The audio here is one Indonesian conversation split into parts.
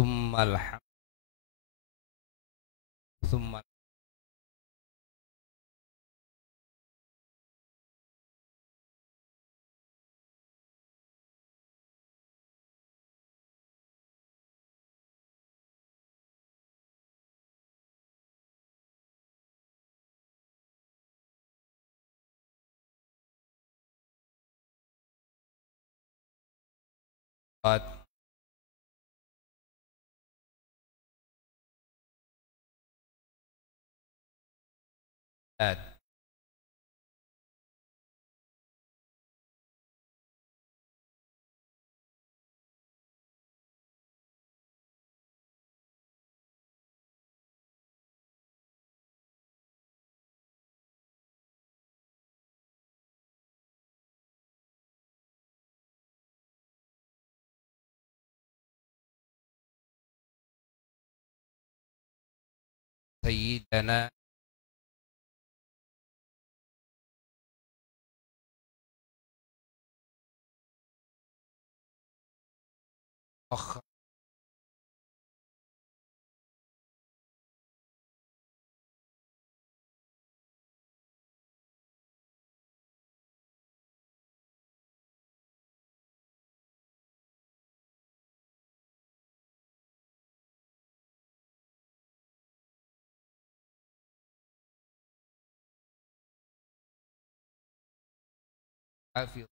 Tsummal hamd, tsummal salawat. Sayyidana Akh Hafiz.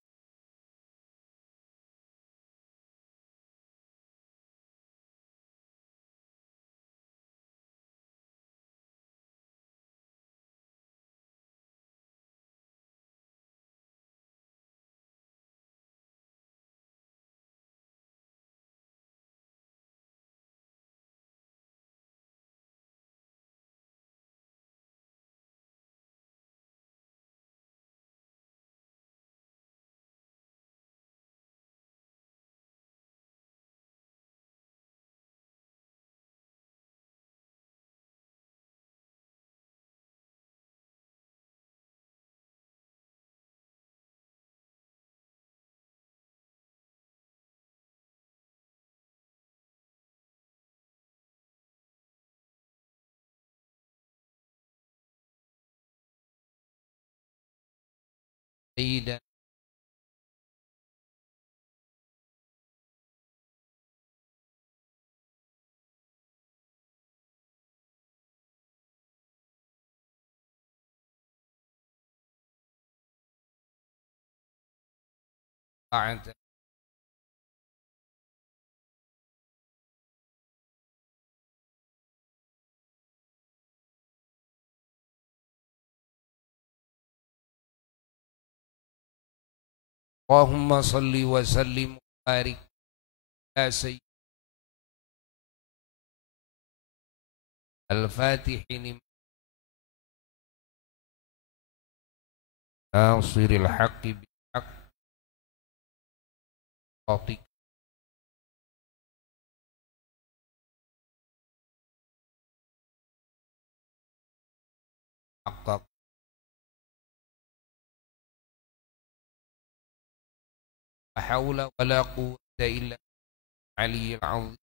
Sayyidana A'adha. Allahumma salli wa sallim wa barik ala sayyidina al-fatihin nasiril haqqi bil haqqi haqqaq. La haula wa la quwwata illa aliyyil azim.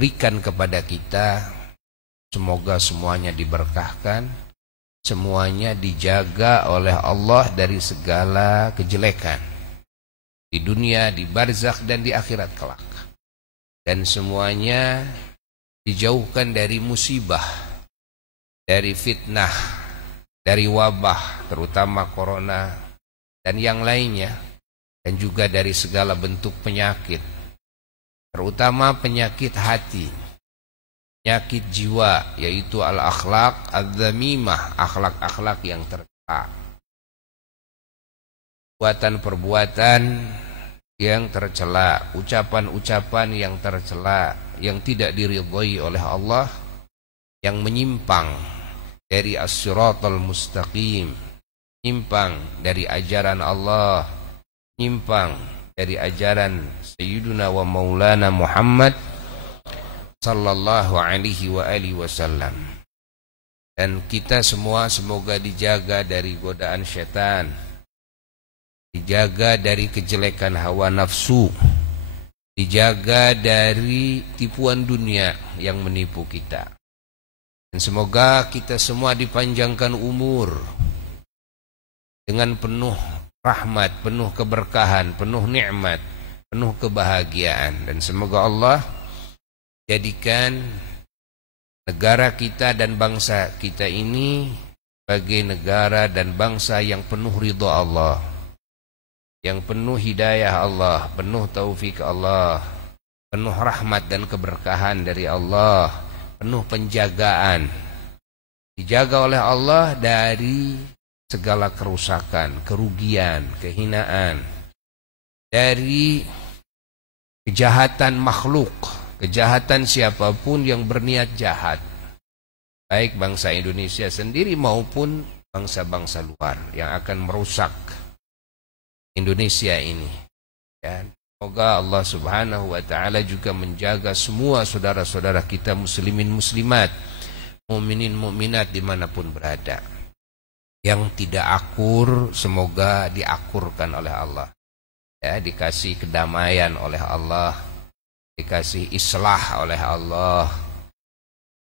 berikan kepada kita. Semoga semuanya diberkahkan, semuanya dijaga oleh Allah dari segala kejelekan di dunia, di barzakh dan di akhirat kelak. Dan semuanya dijauhkan dari musibah, dari fitnah, dari wabah, terutama corona dan yang lainnya, dan juga dari segala bentuk penyakit, terutama penyakit hati, penyakit jiwa, yaitu al-akhlaq adz-dzamimah, akhlak-akhlak yang tercela, perbuatan-perbuatan yang tercela, ucapan-ucapan yang tercela, yang tidak diridhai oleh Allah, yang menyimpang dari as-siratal mustaqim, menyimpang dari ajaran Allah, menyimpang dari ajaran Sayyiduna wa Maulana Muhammad sallallahu alaihi wa alihi wasallam. Dan kita semua semoga dijaga dari godaan syaitan, dijaga dari kejelekan hawa nafsu, dijaga dari tipuan dunia yang menipu kita. Dan semoga kita semua dipanjangkan umur dengan penuh rahmat, penuh keberkahan, penuh nikmat, penuh kebahagiaan. Dan semoga Allah jadikan negara kita dan bangsa kita ini sebagai negara dan bangsa yang penuh ridha Allah, yang penuh hidayah Allah, penuh taufik Allah, penuh rahmat dan keberkahan dari Allah, penuh penjagaan, dijaga oleh Allah dari segala kerusakan, kerugian, kehinaan, dari kejahatan makhluk, kejahatan siapapun yang berniat jahat, baik bangsa Indonesia sendiri maupun bangsa-bangsa luar yang akan merusak Indonesia ini. Ya, semoga Allah Subhanahu wa taala juga menjaga semua saudara-saudara kita muslimin muslimat, mukminin mukminat dimanapun berada. Yang tidak akur semoga diakurkan oleh Allah. Ya, dikasih kedamaian oleh Allah, dikasih islah oleh Allah.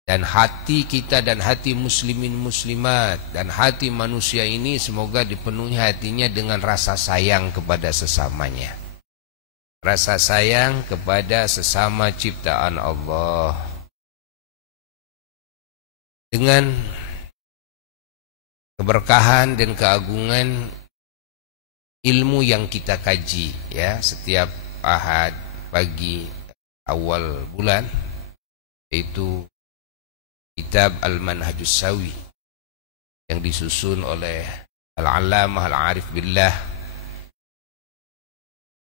Dan hati kita dan hati muslimin muslimat dan hati manusia ini semoga dipenuhi hatinya dengan rasa sayang kepada sesamanya, rasa sayang kepada sesama ciptaan Allah. Dengan keberkahan dan keagungan ilmu yang kita kaji, ya, setiap Ahad pagi awal bulan, yaitu kitab Al-Manhajus Sawi yang disusun oleh Al-Allamah Al-Arif Billah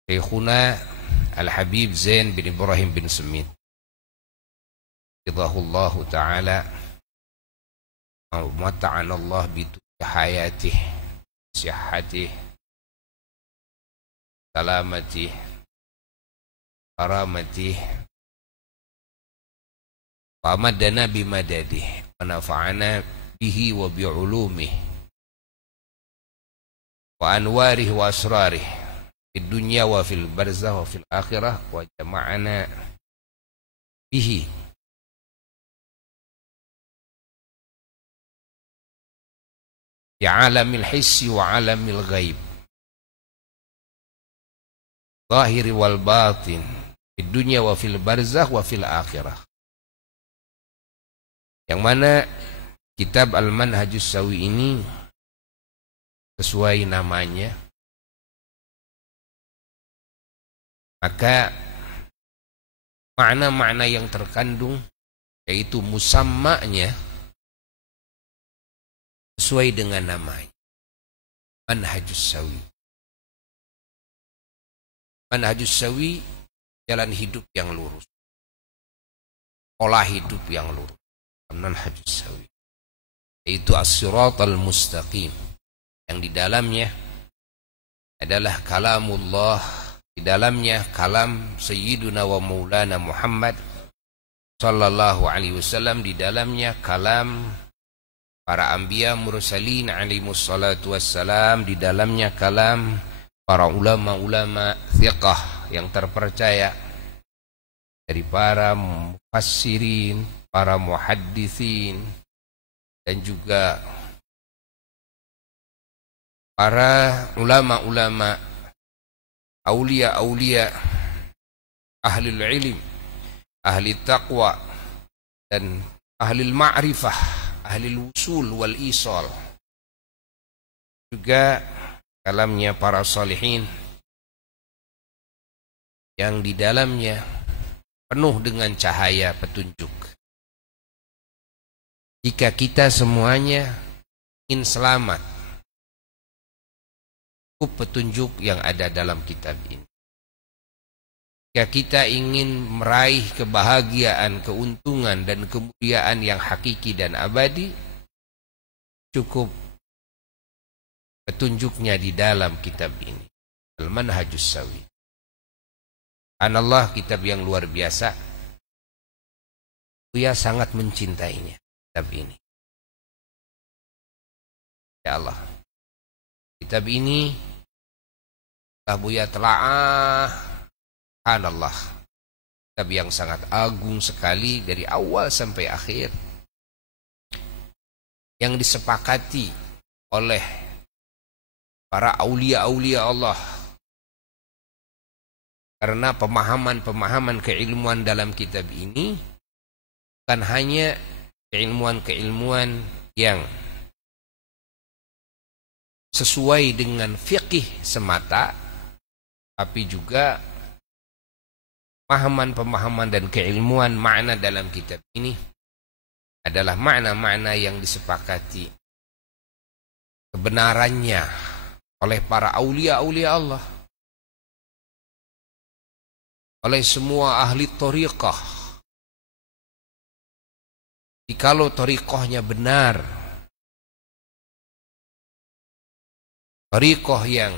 Syekhuna Al-Habib Zain bin Ibrahim bin Semit Ridhahullahu ta'ala wa mata'ana Allah bitu hayatih, sihatih, salamatih, karamatih, wa amadana bimadadih wa nafa'ana bihi wa bi'ulumih wa anwarih wa asrarih fid dunya wa fil barzah wa fil akhirah wa jama'ana bihi fi alamil hissi wa alamil ghaib zahiri wal batin fid dunya wa fil barzah wa fil akhirah. Yang mana kitab Al-Manhajus Sawi ini sesuai namanya, maka makna-makna yang terkandung yaitu musammanya sesuai dengan namanya, Manhajus Sawi. Manhajus Sawi, jalan hidup yang lurus, pola hidup yang lurus. Manhajus Sawi yaitu as-siratal mustaqim, yang di dalamnya adalah kalamullah, di dalamnya kalam Sayyiduna wa Maulana Muhammad sallallahu alaihi wasallam, di dalamnya kalam para anbiya mursalin alaihimus salatu wassalam, di dalamnya kalam para ulama-ulama thiqah yang terpercaya dari para mufassirin, para muhadditsin, dan juga para ulama-ulama, aulia-aulia, ahli ilm, ahli taqwa, dan ahli ma'rifah, ahli usul wal isal. Juga kalamnya para salihin yang di dalamnya penuh dengan cahaya petunjuk. Jika kita semuanya ingin selamat, cukup petunjuk yang ada dalam kitab ini. Jika kita ingin meraih kebahagiaan, keuntungan, dan kemuliaan yang hakiki dan abadi, cukup petunjuknya di dalam kitab ini. Al-Manhajus Sawi. Anallah, kitab yang luar biasa. Buya sangat mencintainya, kitab ini. Ya Allah, kitab ini Buya telaah. Subhanallah, kitab yang sangat agung sekali dari awal sampai akhir, yang disepakati oleh para aulia-aulia Allah. Karena pemahaman-pemahaman keilmuan dalam kitab ini bukan hanya keilmuan-keilmuan yang sesuai dengan fiqih semata, tapi juga pemahaman-pemahaman dan keilmuan makna dalam kitab ini adalah makna-makna yang disepakati kebenarannya oleh para aulia-aulia Allah, oleh semua ahli thariqah. Jikalau thariqahnya benar, thariqah yang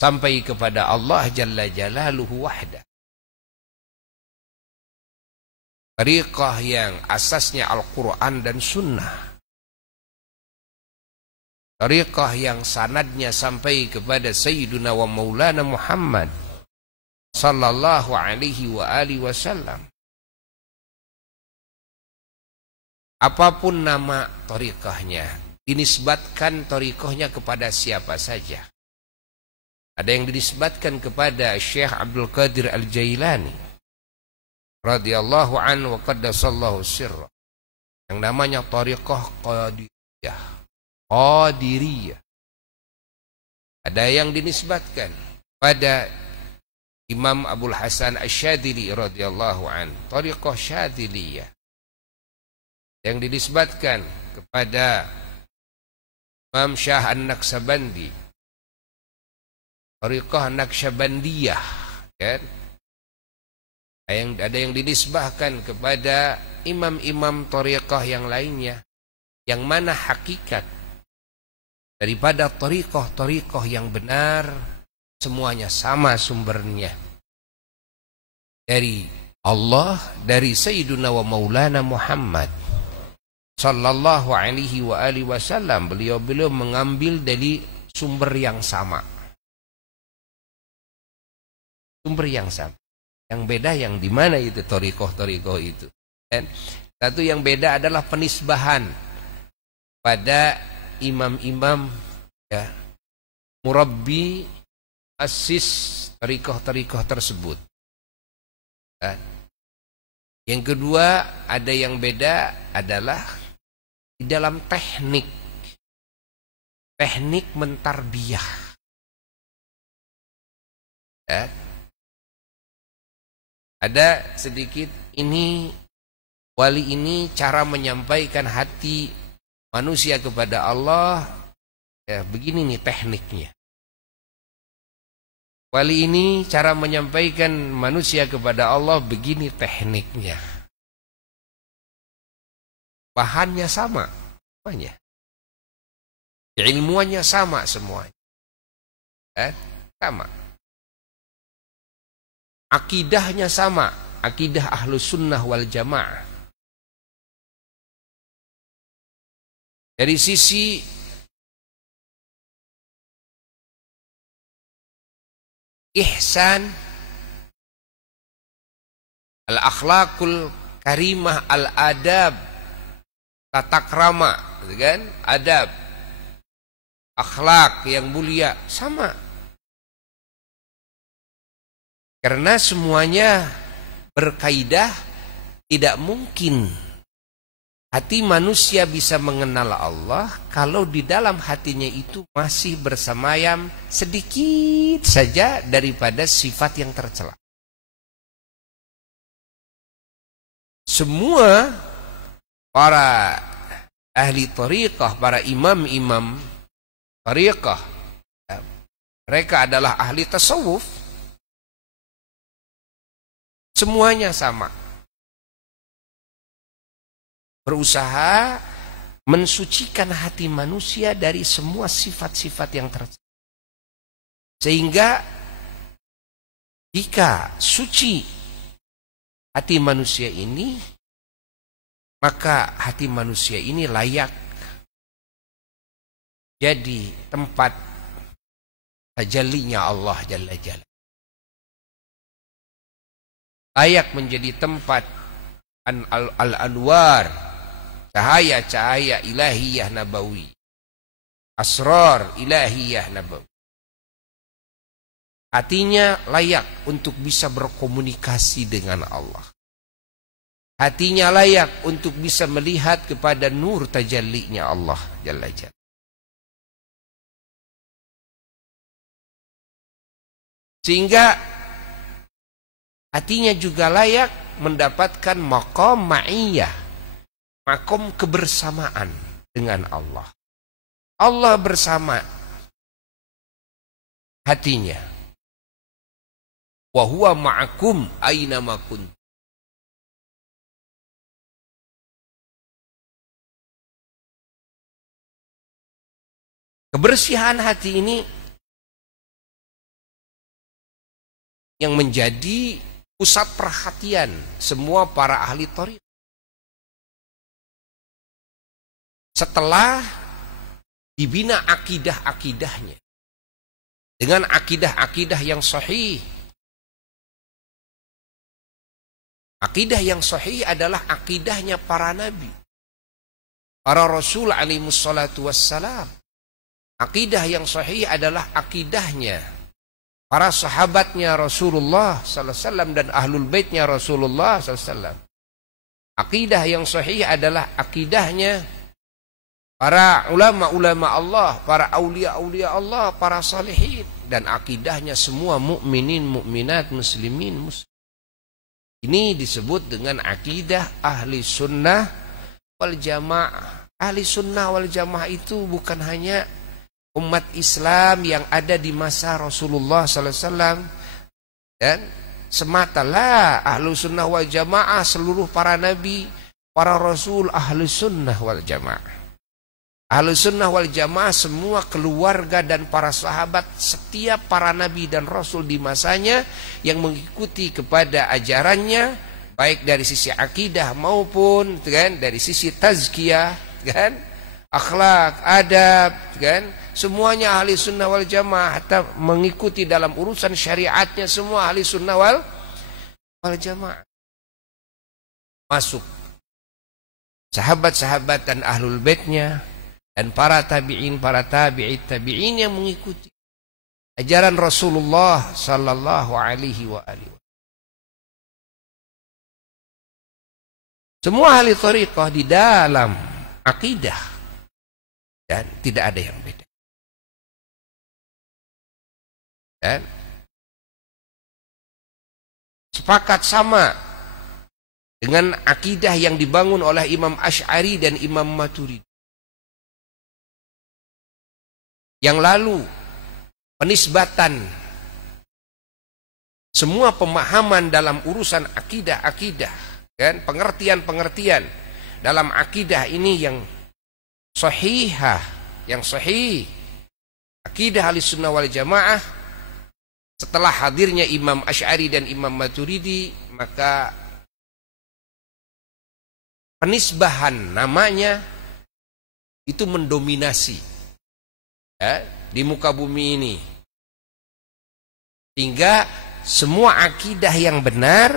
sampai kepada Allah Jalla Jalaluhu wahda, thariqah yang asasnya Al-Quran dan Sunnah, thariqah yang sanadnya sampai kepada Sayyiduna wa Maulana Muhammad sallallahu alaihi wa alihi wasallam. Apapun nama thariqahnya, dinisbatkan thariqahnya kepada siapa saja. Ada yang dinisbatkan kepada Syekh Abdul Qadir Al-Jailani radhiyallahu anhu wa qaddasallahu sirra, yang namanya thariqah Qadiriyah. Qadiriyah. Ada yang dinisbatkan pada Imam Abul Hasan Asy-Syadzili radhiyallahu an, thariqah Syadziliyah. Yang dinisbatkan kepada Imam Syah An-Naqsabandi, thariqah Naqsyabandiyah, kan? Ada yang dinisbahkan kepada imam-imam thariqah yang lainnya, yang mana hakikat daripada thariqah yang benar semuanya sama sumbernya dari Allah, dari Sayyiduna wa Maulana Muhammad sallallahu alaihi wa alihi wasallam. Beliau mengambil dari sumber yang sama. Sumber yang sama. Yang beda yang di mana itu thariqah itu. Dan satu yang beda adalah penisbahan pada imam-imam, ya, murabbi, asis thariqah tersebut. Dan yang kedua, ada yang beda adalah di dalam teknik mentarbiyah. Ya. Ada sedikit ini, wali ini cara menyampaikan hati manusia kepada Allah, ya, begini nih tekniknya. Wali ini cara menyampaikan manusia kepada Allah, begini tekniknya. Bahannya sama semuanya, ilmuannya sama semuanya, sama. Akidahnya sama, akidah Ahlus Sunnah wal Jamaah. Dari sisi ihsan, Al-akhlakul karimah, al-adab, tata krama, gitu kan? Adab, akhlak yang mulia sama. Karena semuanya berkaidah, tidak mungkin hati manusia bisa mengenal Allah kalau di dalam hatinya itu masih bersemayam sedikit saja daripada sifat yang tercela. Semua para ahli thariqah, para imam-imam thariqah, mereka adalah ahli tasawuf. Semuanya sama. Berusaha mensucikan hati manusia dari semua sifat-sifat yang tercela. Sehingga jika suci hati manusia ini, maka hati manusia ini layak jadi tempat tajallinya Allah Jalla Jalla. Layak menjadi tempat al-anwar, cahaya-cahaya ilahiyah nabawi, asrar ilahiyah nabawi. Hatinya layak untuk bisa berkomunikasi dengan Allah. Hatinya layak untuk bisa melihat kepada nur tajallinya Allah Jalla Jalla. Sehingga hatinya juga layak mendapatkan maqam ma'iyah, maqam kebersamaan dengan Allah. Allah bersama hatinya. Wa huwa ma'akum aina ma kuntum. Kebersihan hati ini yang menjadi pusat perhatian semua para ahli thariqah. Setelah dibina akidah-akidahnya dengan akidah-akidah yang sahih. Akidah yang sahih adalah akidahnya para nabi, para rasul alaihimus salatu wassalam. Akidah yang sahih adalah akidahnya para sahabatnya Rasulullah sallallahu alaihi wasallam dan ahlul baitnya Rasulullah sallallahu alaihi wasallam. Akidah yang sahih adalah akidahnya para ulama-ulama Allah, para aulia-aulia Allah, para salihin, dan akidahnya semua mukminin, mukminat, muslimin, muslim. Ini disebut dengan akidah ahli sunnah wal jamaah. Ahli sunnah wal jamaah itu bukan hanya umat Islam yang ada di masa Rasulullah sallallahu alaihi wasallam dan sematalah. Ahli sunnah wal jamaah seluruh para nabi, para rasul, ahli sunnah wal jamaah. Ahlu sunnah wal jamaah semua keluarga dan para sahabat setiap para nabi dan rasul di masanya yang mengikuti kepada ajarannya, baik dari sisi akidah maupun kan dari sisi tazkiyah, kan, akhlak, adab, kan, semuanya ahli sunnah wal jamaah. Hatta mengikuti dalam urusan syariatnya semua ahli sunnah wal jamaah. Masuk sahabat-sahabat dan ahlul baitnya dan para tabi'in, para tabi'in yang mengikuti ajaran Rasulullah sallallahu alaihi wa alihi. Semua ahli thariqah di dalam akidah dan tidak ada yang beda. Dan sepakat sama dengan akidah yang dibangun oleh Imam Asy'ari dan Imam Maturidi. Yang lalu penisbatan semua pemahaman dalam urusan akidah-akidah, kan, pengertian-pengertian dalam akidah ini yang sahihah, yang sahih, akidah Ahlussunnah wal Jamaah. Setelah hadirnya Imam Asy'ari dan Imam Maturidi, maka penisbahan namanya itu mendominasi di muka bumi ini, sehingga semua akidah yang benar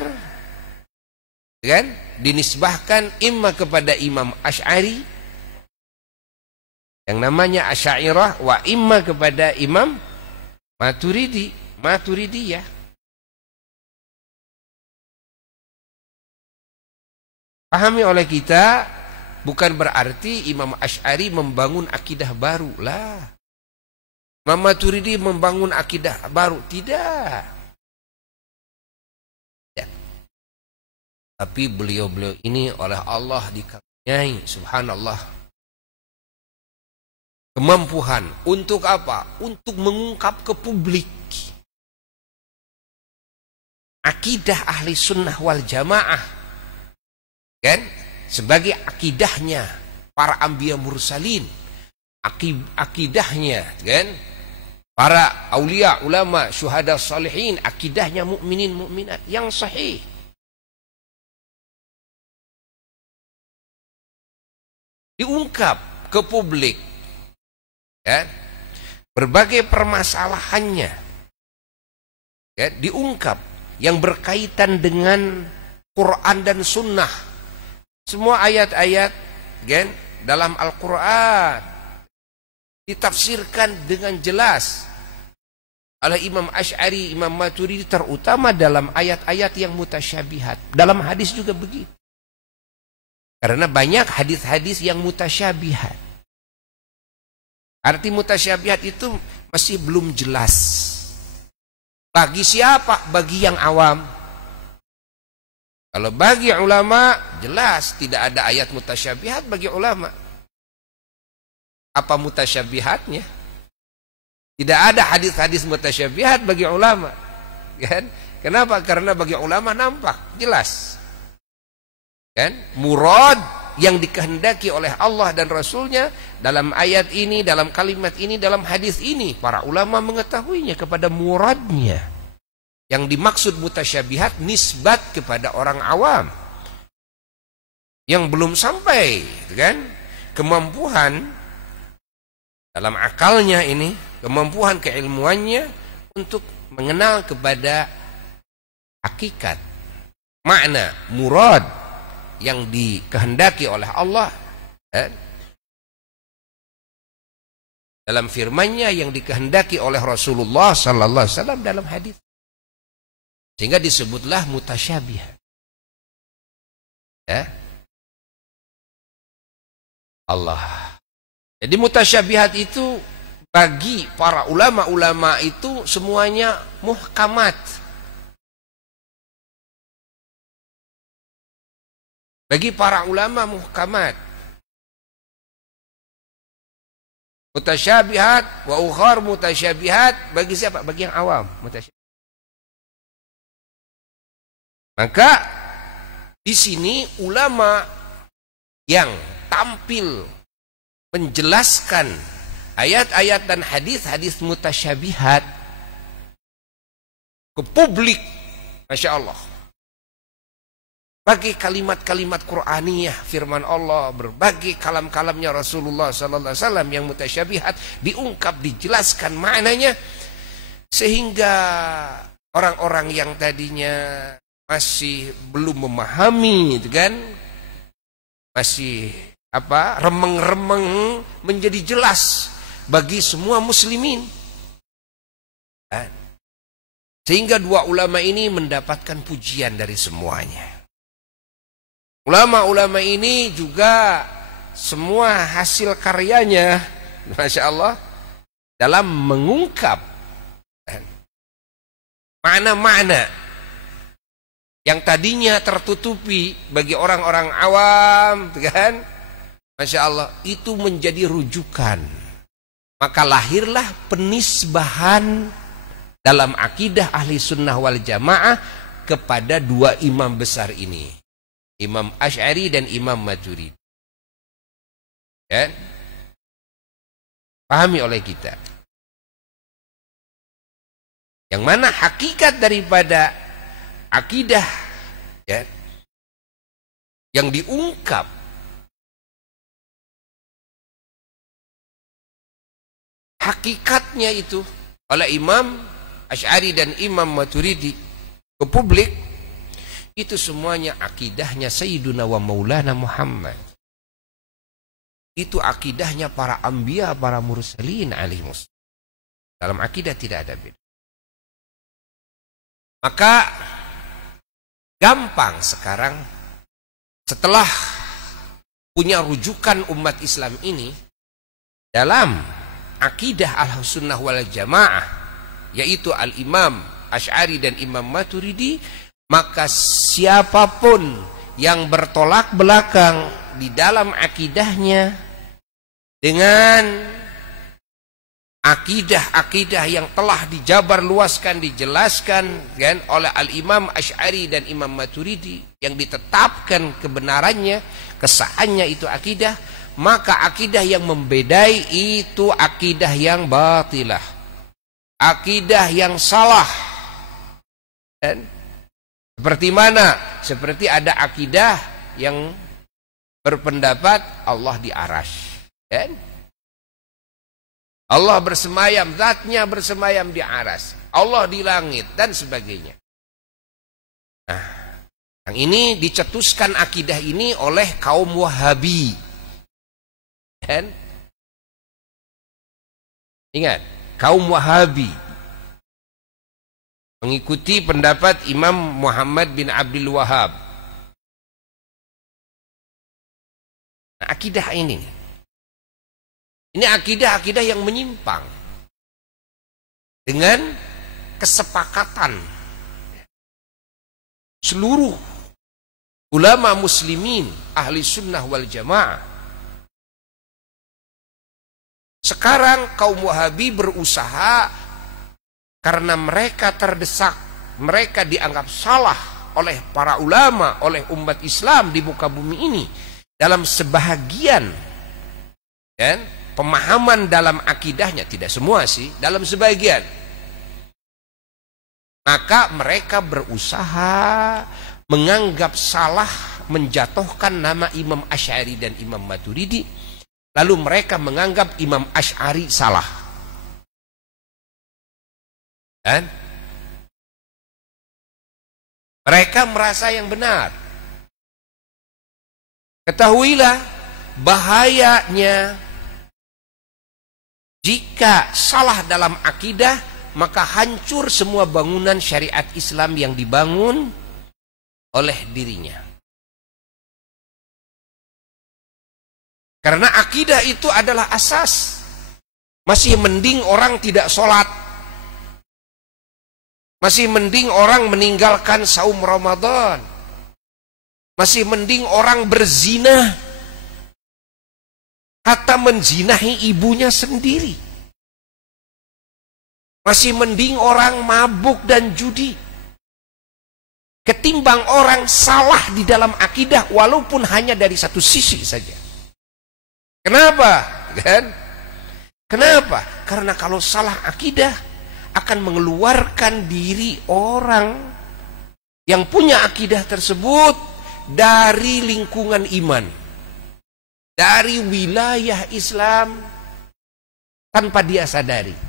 kan? Dinisbahkan imma kepada Imam Asy'ari yang namanya Asy'ariyah, wa imma kepada Imam Maturidiyah. Pahami oleh kita, bukan berarti Imam Asy'ari membangun akidah baru lah. Imam Maturidi membangun akidah baru, tidak. Ya. Tapi beliau-beliau ini oleh Allah dikaruniai, subhanallah, kemampuan untuk apa? Untuk mengungkap ke publik akidah ahli sunnah wal jamaah, kan? Sebagai akidahnya para anbiya mursalin, akidahnya, kan? Para aulia, ulama, syuhada, salihin, akidahnya mukminin mukminat yang sahih. Diungkap ke publik, ya, berbagai permasalahannya, ya, diungkap yang berkaitan dengan Quran dan Sunnah. Semua ayat-ayat, kan, dalam Al-Quran ditafsirkan dengan jelas oleh Imam Asy'ari, Imam Maturidi, terutama dalam ayat-ayat yang mutasyabihat. Dalam hadis juga begitu. Karena banyak hadis-hadis yang mutasyabihat. Arti mutasyabihat itu masih belum jelas. Bagi siapa? Bagi yang awam. Kalau bagi ulama, jelas tidak ada ayat mutasyabihat bagi ulama. Apa mutasyabihatnya? Tidak ada hadis-hadis mutasyabihat bagi ulama, kan? Kenapa? Karena bagi ulama nampak jelas, kan? Murad yang dikehendaki oleh Allah dan Rasulnya dalam ayat ini, dalam kalimat ini, dalam hadis ini, para ulama mengetahuinya kepada muradnya. Yang dimaksud mutasyabihat nisbat kepada orang awam yang belum sampai, kan, kemampuan dalam akalnya ini, kemampuan keilmuannya untuk mengenal kepada hakikat, makna, murad yang dikehendaki oleh Allah, dalam firman-Nya yang dikehendaki oleh Rasulullah sallallahu alaihi wasallam dalam hadis. Sehingga disebutlah mutasyabih. Ya. Allah. Jadi mutasyabihat itu bagi para ulama-ulama itu semuanya muhkamat. Bagi para ulama muhkamat. Mutasyabihat wa ukhar mutasyabihat bagi siapa? Bagi yang awam. Maka di sini ulama yang tampil menjelaskan ayat-ayat dan hadis-hadis mutasyabihat ke publik, Masya Allah, bagi kalimat-kalimat Qur'aniyah, firman Allah, berbagai kalam-kalamnya Rasulullah sallallahu alaihi wasallam yang mutasyabihat diungkap, dijelaskan maknanya, sehingga orang-orang yang tadinya masih belum memahami, kan, masih remeng-remeng, menjadi jelas bagi semua muslimin. Sehingga dua ulama ini mendapatkan pujian dari semuanya. Ulama-ulama ini juga semua hasil karyanya, Masya Allah, dalam mengungkap makna-makna yang tadinya tertutupi bagi orang-orang awam, kan? Masya Allah, itu menjadi rujukan. Maka lahirlah penisbahan dalam akidah ahli sunnah wal jamaah kepada dua imam besar ini, Imam Asy'ari dan Imam Maturidi. Ya? Pahami oleh kita. Yang mana hakikat daripada akidah, ya, yang diungkap hakikatnya itu oleh Imam Asy'ari dan Imam Maturidi ke publik, Itu semuanya akidahnya Sayyiduna wa Maulana Muhammad. Itu akidahnya para anbiya, para mursalin alaihimus. Dalam akidah tidak ada beda. Maka gampang sekarang setelah punya rujukan umat Islam ini dalam akidah Ahlussunnah wal Jamaah, yaitu Al-Imam Asy'ari dan Imam Maturidi, maka siapapun yang bertolak belakang di dalam akidahnya dengan akidah-akidah yang telah dijabar luaskan, dijelaskan kan oleh Al-Imam Asy'ari dan Imam Maturidi, yang ditetapkan kebenarannya, kesahannya itu akidah, maka akidah yang membedai itu akidah yang batilah, akidah yang salah. Dan seperti mana? Seperti ada akidah yang berpendapat Allah di arasy, kan? Allah bersemayam, zatnya bersemayam di aras, Allah di langit, dan sebagainya. Nah, yang ini dicetuskan akidah ini oleh kaum Wahabi. Dan ingat, kaum Wahabi mengikuti pendapat Imam Muhammad bin Abdul Wahhab. Nah, akidah ini akidah-akidah yang menyimpang dengan kesepakatan seluruh ulama muslimin ahli sunnah wal jamaah. Sekarang kaum Wahabi berusaha karena mereka terdesak, mereka dianggap salah oleh para ulama, oleh umat Islam di muka bumi ini dalam sebahagian dan pemahaman dalam akidahnya, tidak semua sih, dalam sebagian. Maka mereka berusaha menganggap salah, menjatuhkan nama Imam Asy'ari dan Imam Maturidi, lalu mereka menganggap Imam Asy'ari salah. Dan mereka merasa yang benar. Ketahuilah bahayanya jika salah dalam akidah, maka hancur semua bangunan syariat Islam yang dibangun oleh dirinya. Karena akidah itu adalah asas. Masih mending orang tidak sholat, masih mending orang meninggalkan saum Ramadan, masih mending orang berzina, hatta menzinahi ibunya sendiri. Masih mending orang mabuk dan judi ketimbang orang salah di dalam akidah walaupun hanya dari satu sisi saja. Kenapa? Kan? Kenapa? Karena kalau salah akidah akan mengeluarkan diri orang yang punya akidah tersebut dari lingkungan iman, dari wilayah Islam, tanpa dia sadari.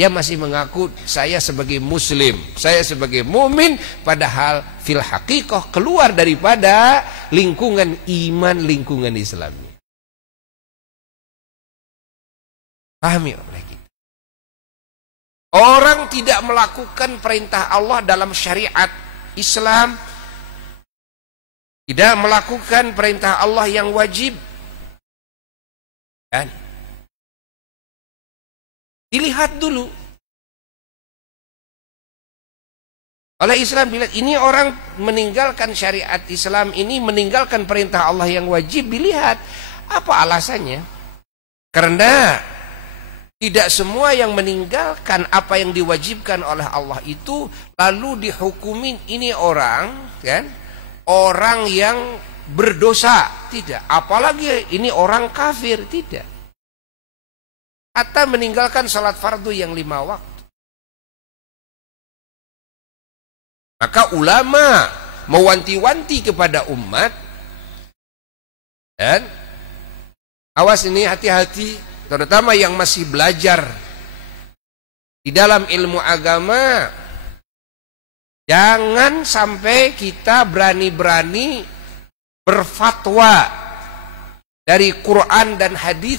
Dia masih mengaku saya sebagai muslim, saya sebagai mukmin, padahal fil haqiqah keluar daripada lingkungan iman, lingkungan Islam. Pahami oleh kita. Orang tidak melakukan perintah Allah dalam syariat Islam, tidak melakukan perintah Allah yang wajib, kan? Dilihat dulu oleh Islam, dilihat ini orang meninggalkan syariat Islam ini, meninggalkan perintah Allah yang wajib, dilihat apa alasannya. Karena tidak semua yang meninggalkan apa yang diwajibkan oleh Allah itu lalu dihukumin ini orang, kan, orang yang berdosa, tidak. Apalagi ini orang kafir, tidak. Atau meninggalkan salat fardu yang 5 waktu. Maka ulama mewanti-wanti kepada umat, dan awas ini, hati-hati, terutama yang masih belajar di dalam ilmu agama, Jangan sampai kita berani-berani berfatwa dari Quran dan hadis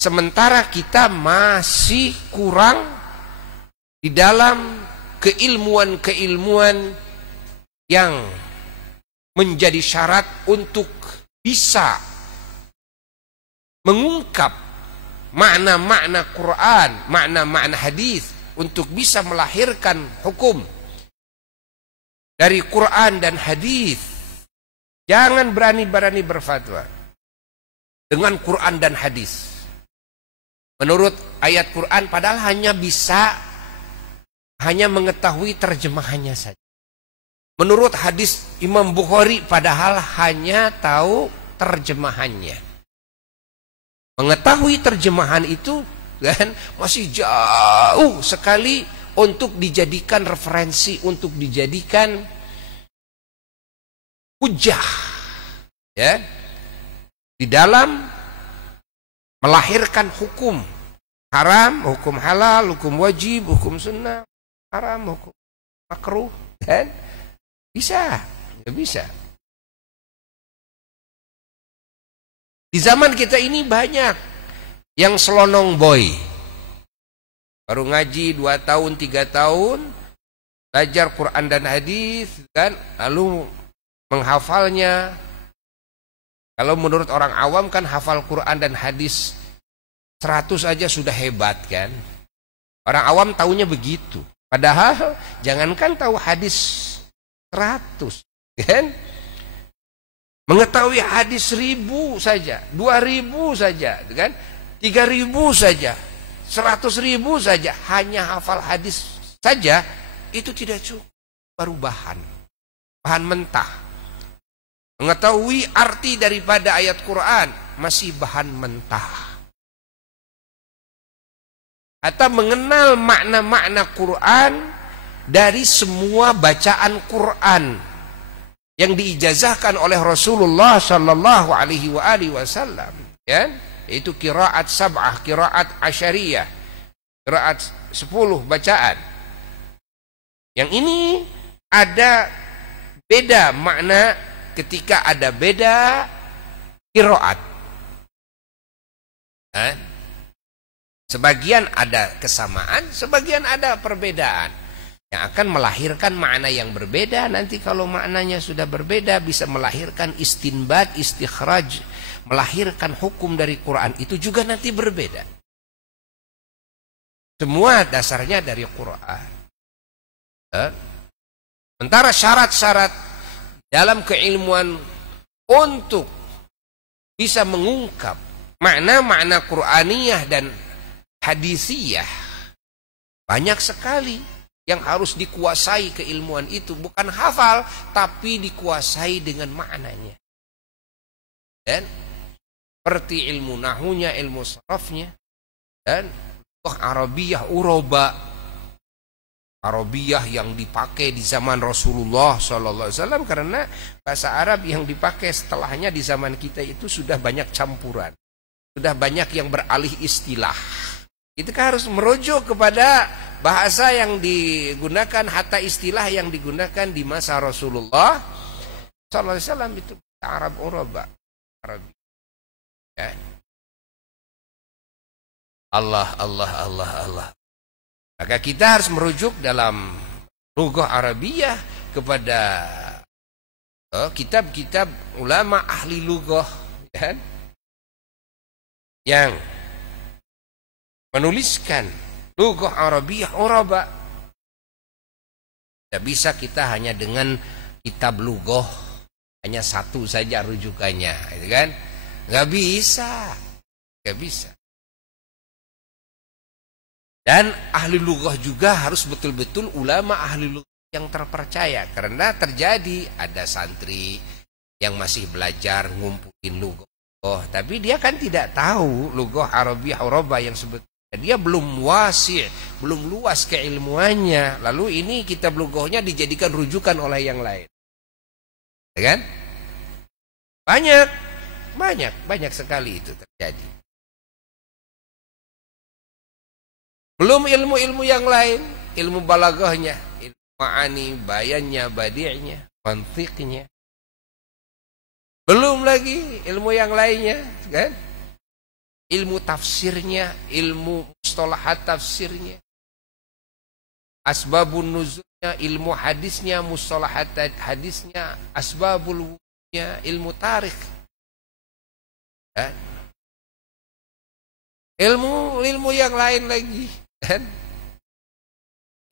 sementara kita masih kurang di dalam keilmuan-keilmuan yang menjadi syarat untuk bisa mengungkap makna-makna Quran, makna-makna hadis untuk bisa melahirkan hukum dari Quran dan hadis. Jangan berani-berani berfatwa dengan Quran dan hadis menurut ayat Quran, padahal hanya mengetahui terjemahannya saja. Menurut hadis Imam Bukhari, padahal hanya tahu terjemahannya. Mengetahui terjemahan itu kan masih jauh sekali untuk dijadikan referensi, untuk dijadikan hujah, ya, di dalam melahirkan hukum haram, hukum halal, hukum wajib, hukum sunnah, haram, hukum makruh, kan? Bisa, ya bisa. Di zaman kita ini banyak yang selonong boy, baru ngaji 2 tahun 3 tahun, belajar Quran dan hadis, kan, lalu menghafalnya. Kalau menurut orang awam kan hafal Quran dan hadis 100 aja sudah hebat, kan. Orang awam taunya begitu. Padahal jangankan tahu hadis 100, kan. Mengetahui hadis 1000 saja, 2000 saja, kan, 3000 saja, 100.000 saja, hanya hafal hadis saja itu tidak cukup, baru bahan mentah. Mengetahui arti daripada ayat Quran masih bahan mentah. Atau mengenal makna-makna Quran dari semua bacaan Quran yang diijazahkan oleh Rasulullah Sallallahu Alaihi Wasallam, ya, yaitu qiraat sab'ah, qiraat asyariyah, qiraat 10 bacaan. Yang ini ada beda makna ketika ada beda qiraat. Sebagian ada kesamaan, sebagian ada perbedaan yang akan melahirkan makna yang berbeda. Nanti kalau maknanya sudah berbeda bisa melahirkan istinbat, istikhraj, melahirkan hukum dari Quran, itu juga nanti berbeda. Semua dasarnya dari Quran. Sementara syarat-syarat dalam keilmuan untuk bisa mengungkap makna-makna Qur'aniyah dan hadisiyah banyak sekali yang harus dikuasai keilmuan itu, bukan hafal tapi dikuasai dengan maknanya. Dan seperti ilmu nahunya, ilmu sarafnya, dan Arabiyah uroba, Arabiyah yang dipakai di zaman Rasulullah SAW, karena bahasa Arab yang dipakai setelahnya di zaman kita itu sudah banyak campuran, sudah banyak yang beralih istilah. Kita harus merujuk kepada bahasa yang digunakan, hatta istilah yang digunakan di masa Rasulullah SAW itu Arab uroba, Arabi. Ya. Allah. Maka kita harus merujuk dalam lughah Arabiyah kepada kitab-kitab ulama ahli lughah, ya, yang menuliskan lughah Arabiyah uraba. Tidak bisa kita hanya dengan kitab lughah hanya satu saja rujukannya, gitu kan? Nggak bisa. Dan ahli lughah juga harus betul-betul ulama ahli lughah yang terpercaya, karena terjadi ada santri yang masih belajar ngumpulin lughah, tapi dia kan tidak tahu lughah Arabiyah uraba yang sebetulnya dia belum wasi', belum luas keilmuannya. Lalu ini kitab lughahnya dijadikan rujukan oleh yang lain, ya kan? Banyak sekali itu terjadi. Belum ilmu-ilmu yang lain, ilmu balaghahnya, ilmu ma'ani, bayannya, badi'nya, mantiqnya. Belum lagi ilmu yang lainnya, kan? Ilmu tafsirnya, ilmu mustalahat tafsirnya, asbabun nuzulnya, ilmu hadisnya, mustalahat hadisnya, asbabul wudunya, ilmu tarikh, kan? Ilmu yang lain lagi, kan?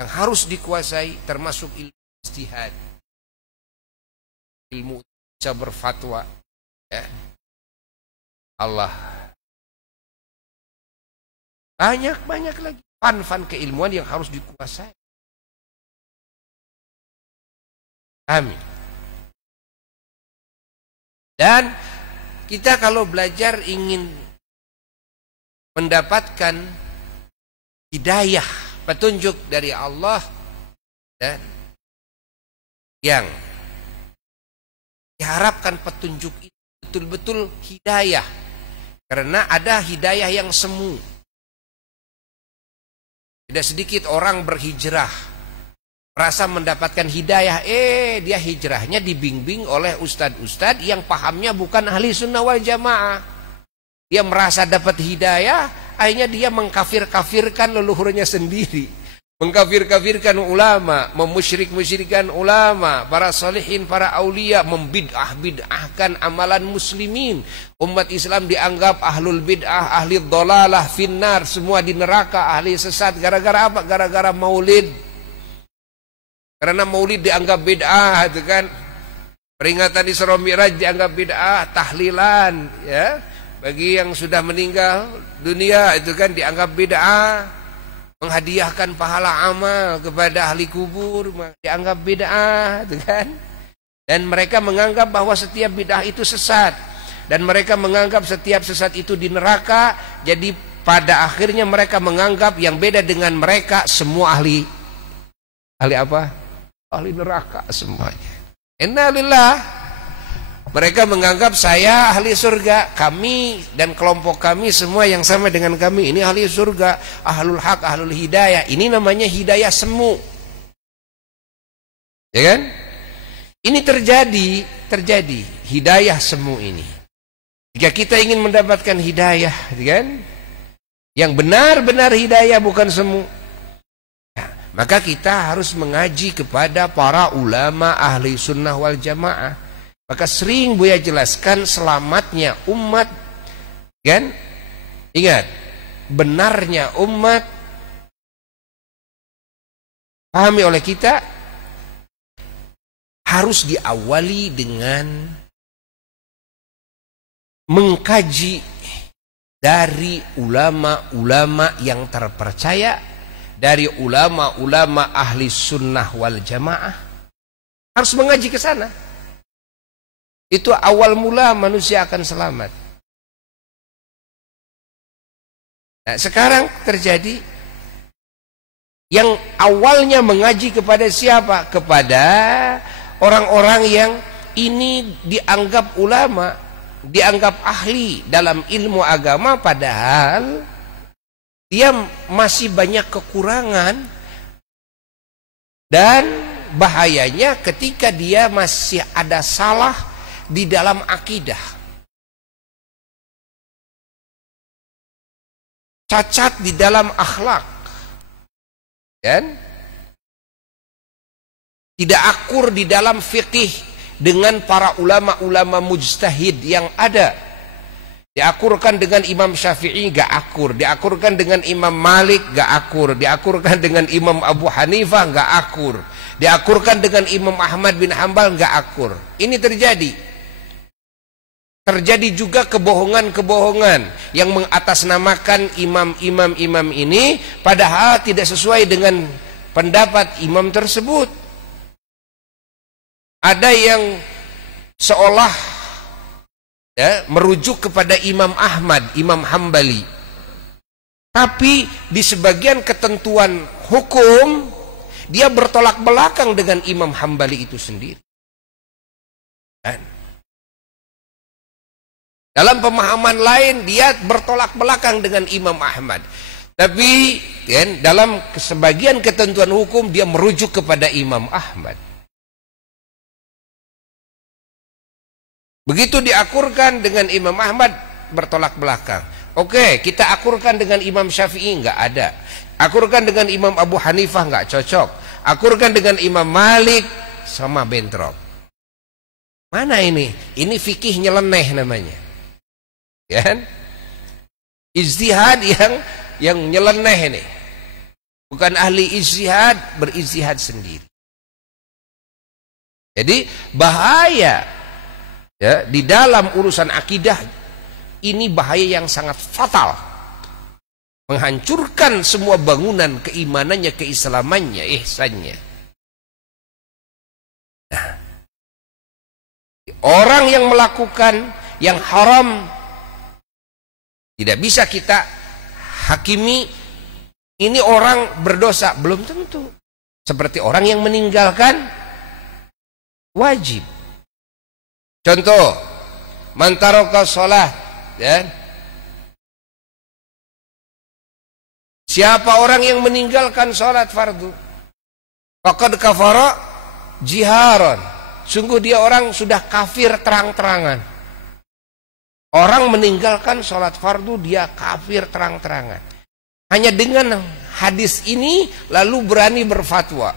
Yang harus dikuasai, termasuk ilmu ijtihad, ilmu bisa berfatwa, ya. Allah, banyak lagi fan keilmuan yang harus dikuasai. Amin. Dan kita kalau belajar ingin mendapatkan hidayah, petunjuk dari Allah, dan yang diharapkan petunjuk itu betul-betul hidayah, karena ada hidayah yang semu. Tidak sedikit orang berhijrah merasa mendapatkan hidayah, dia hijrahnya dibimbing oleh ustadz-ustadz yang pahamnya bukan ahli sunnah wal jamaah. Dia merasa dapat hidayah, akhirnya dia mengkafir-kafirkan leluhurnya sendiri, mengkafir-kafirkan ulama, memusyrik-musyrikkan ulama, para salihin, para aulia, membid'ah-bid'ahkan amalan muslimin. Umat Islam dianggap ahlul bid'ah, ahli dhalalah, finnar, semua di neraka, ahli sesat. Gara-gara apa? Gara-gara maulid. Karena maulid dianggap bid'ah, itu kan. Peringatan Isra Mi'raj dianggap bid'ah, tahlilan, ya. Bagi yang sudah meninggal dunia itu kan dianggap bid'ah. Menghadiahkan pahala amal kepada ahli kubur dianggap bid'ah, itu kan. Dan mereka menganggap bahwa setiap bid'ah itu sesat, dan mereka menganggap setiap sesat itu di neraka. Jadi pada akhirnya mereka menganggap yang beda dengan mereka semua ahli apa? Ahli neraka semuanya. Innalillah. Mereka menganggap saya ahli surga, kami dan kelompok kami semua yang sama dengan kami ini ahli surga, ahlul haq, ahlul hidayah. Ini namanya hidayah semu, ya kan? Ini terjadi hidayah semu ini. Jika kita ingin mendapatkan hidayah, ya kan? Yang benar-benar hidayah, bukan semu, ya, maka kita harus mengaji kepada para ulama ahli sunnah wal jamaah. Maka sering Buya jelaskan selamatnya umat, kan? Ingat, benarnya umat pahami oleh kita harus diawali dengan mengkaji dari ulama-ulama yang terpercaya, dari ulama-ulama ahli sunnah wal jamaah. Harus mengaji ke sana. Itu awal mula manusia akan selamat. Nah, sekarang terjadi yang awalnya mengaji kepada siapa? Kepada orang-orang yang ini dianggap ulama, dianggap ahli dalam ilmu agama, padahal dia masih banyak kekurangan. Dan bahayanya ketika dia masih ada salah di dalam akidah, cacat di dalam akhlak, dan tidak akur di dalam fikih dengan para ulama-ulama mujtahid yang ada. Diakurkan dengan Imam Syafi'i gak akur, diakurkan dengan Imam Malik gak akur, diakurkan dengan Imam Abu Hanifah gak akur, diakurkan dengan Imam Ahmad bin Hambal gak akur. Ini terjadi juga kebohongan-kebohongan yang mengatasnamakan imam-imam ini, padahal tidak sesuai dengan pendapat imam tersebut. Ada yang seolah merujuk kepada Imam Ahmad, Imam Hambali, tapi di sebagian ketentuan hukum dia bertolak belakang dengan Imam Hambali itu sendiri. Dalam pemahaman lain dia bertolak belakang dengan Imam Ahmad. Tapi kan, dalam sebagian ketentuan hukum dia merujuk kepada Imam Ahmad. Begitu diakurkan dengan Imam Ahmad, bertolak belakang. Oke, kita akurkan dengan Imam Syafi'i, nggak ada. Akurkan dengan Imam Abu Hanifah, nggak cocok. Akurkan dengan Imam Malik, sama bentrok. Mana ini? Ini fikih nyeleneh namanya. Ya kan? Ijtihad yang nyeleneh ini. Bukan ahli ijtihad, berijtihad sendiri. Jadi bahaya ya, di dalam urusan akidah ini bahaya yang sangat fatal. Menghancurkan semua bangunan keimanannya, keislamannya, ihsannya. Nah, orang yang melakukan yang haram tidak bisa kita hakimi ini orang berdosa, belum tentu. Seperti orang yang meninggalkan wajib. Contoh, man taraka shalah, ya. Siapa orang yang meninggalkan salat fardu? Faqad kafara jiharan. Sungguh dia orang sudah kafir terang-terangan. Orang meninggalkan sholat fardu dia kafir terang-terangan. Hanya dengan hadis ini lalu berani berfatwa.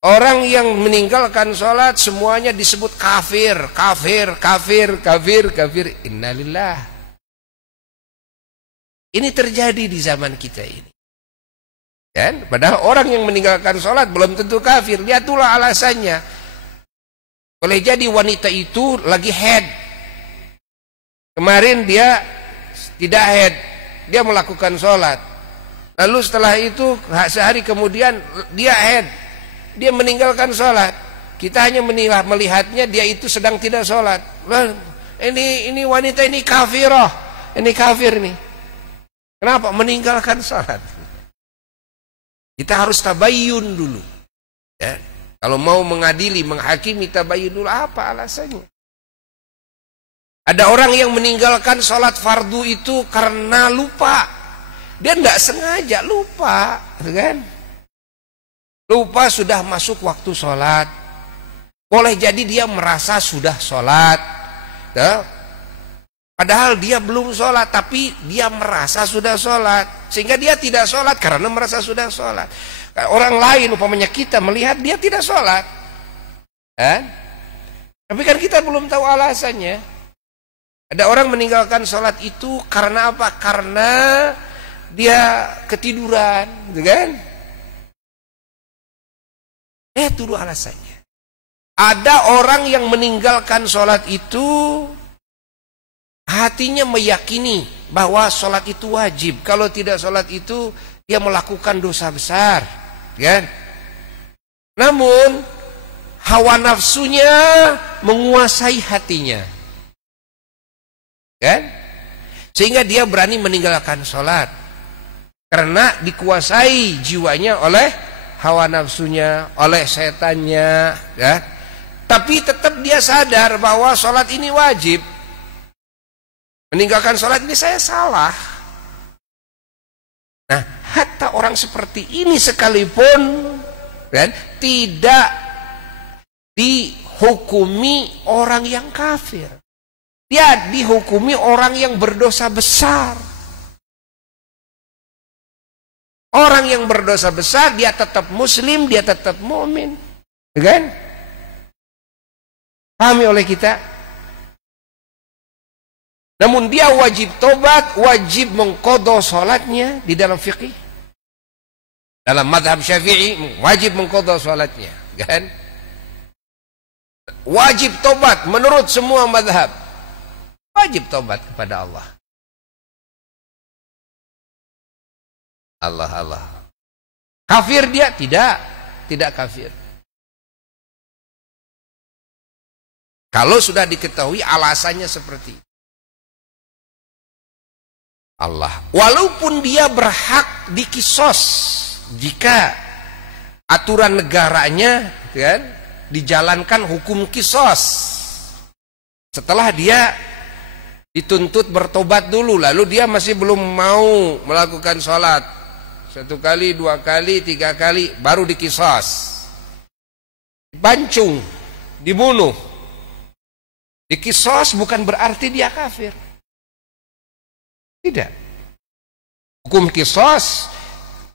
Orang yang meninggalkan sholat semuanya disebut kafir, kafir, kafir, kafir, kafir. Innalillah. Ini terjadi di zaman kita ini. Kan? Padahal orang yang meninggalkan sholat belum tentu kafir. Lihatlah alasannya. Boleh jadi wanita itu lagi haid. Kemarin dia tidak haid, dia melakukan sholat. Lalu setelah itu sehari kemudian dia haid, dia meninggalkan sholat. Kita hanya melihatnya dia itu sedang tidak sholat. Ini wanita ini kafirah, ini kafir nih. Kenapa meninggalkan sholat? Kita harus tabayyun dulu. Ya. Kalau mau mengadili, menghakimi, tabayyun dulu apa alasannya? Ada orang yang meninggalkan sholat fardu itu karena lupa. Dia tidak sengaja lupa, kan? Lupa sudah masuk waktu sholat. Boleh jadi dia merasa sudah sholat, ya? Padahal dia belum sholat, tapi dia merasa sudah sholat, sehingga dia tidak sholat karena merasa sudah sholat. Orang lain, umpamanya kita melihat dia tidak sholat, kan? Tapi kan kita belum tahu alasannya. Ada orang meninggalkan sholat itu karena apa? Karena dia ketiduran, kan? Itu dulu alasannya. Ada orang yang meninggalkan sholat itu hatinya meyakini bahwa sholat itu wajib. Kalau tidak sholat itu dia melakukan dosa besar, kan? Namun hawa nafsunya menguasai hatinya. Kan? Sehingga dia berani meninggalkan sholat karena dikuasai jiwanya oleh hawa nafsunya, oleh setannya, ya. Tapi tetap dia sadar bahwa sholat ini wajib. Meninggalkan sholat ini saya salah. Nah, hatta orang seperti ini sekalipun, kan, tidak dihukumi orang yang kafir. Dia dihukumi orang yang berdosa besar. Orang yang berdosa besar dia tetap muslim, dia tetap mukmin, kan? Pahami oleh kita. Namun dia wajib tobat, wajib mengqadha salatnya di dalam fikih. Dalam mazhab Syafi'i wajib mengqadha salatnya, kan? Wajib tobat menurut semua mazhab. Wajib tobat kepada Allah. Allah. Kafir dia? Tidak kafir. Kalau sudah diketahui alasannya seperti Allah. Walaupun dia berhak dikisos jika aturan negaranya, kan, dijalankan hukum kisos. Setelah dia dituntut bertobat dulu, lalu dia masih belum mau melakukan sholat, 1 kali, 2 kali, 3 kali, baru dikisos, dipancung, dibunuh. Dikisos bukan berarti dia kafir, tidak. Hukum kisos,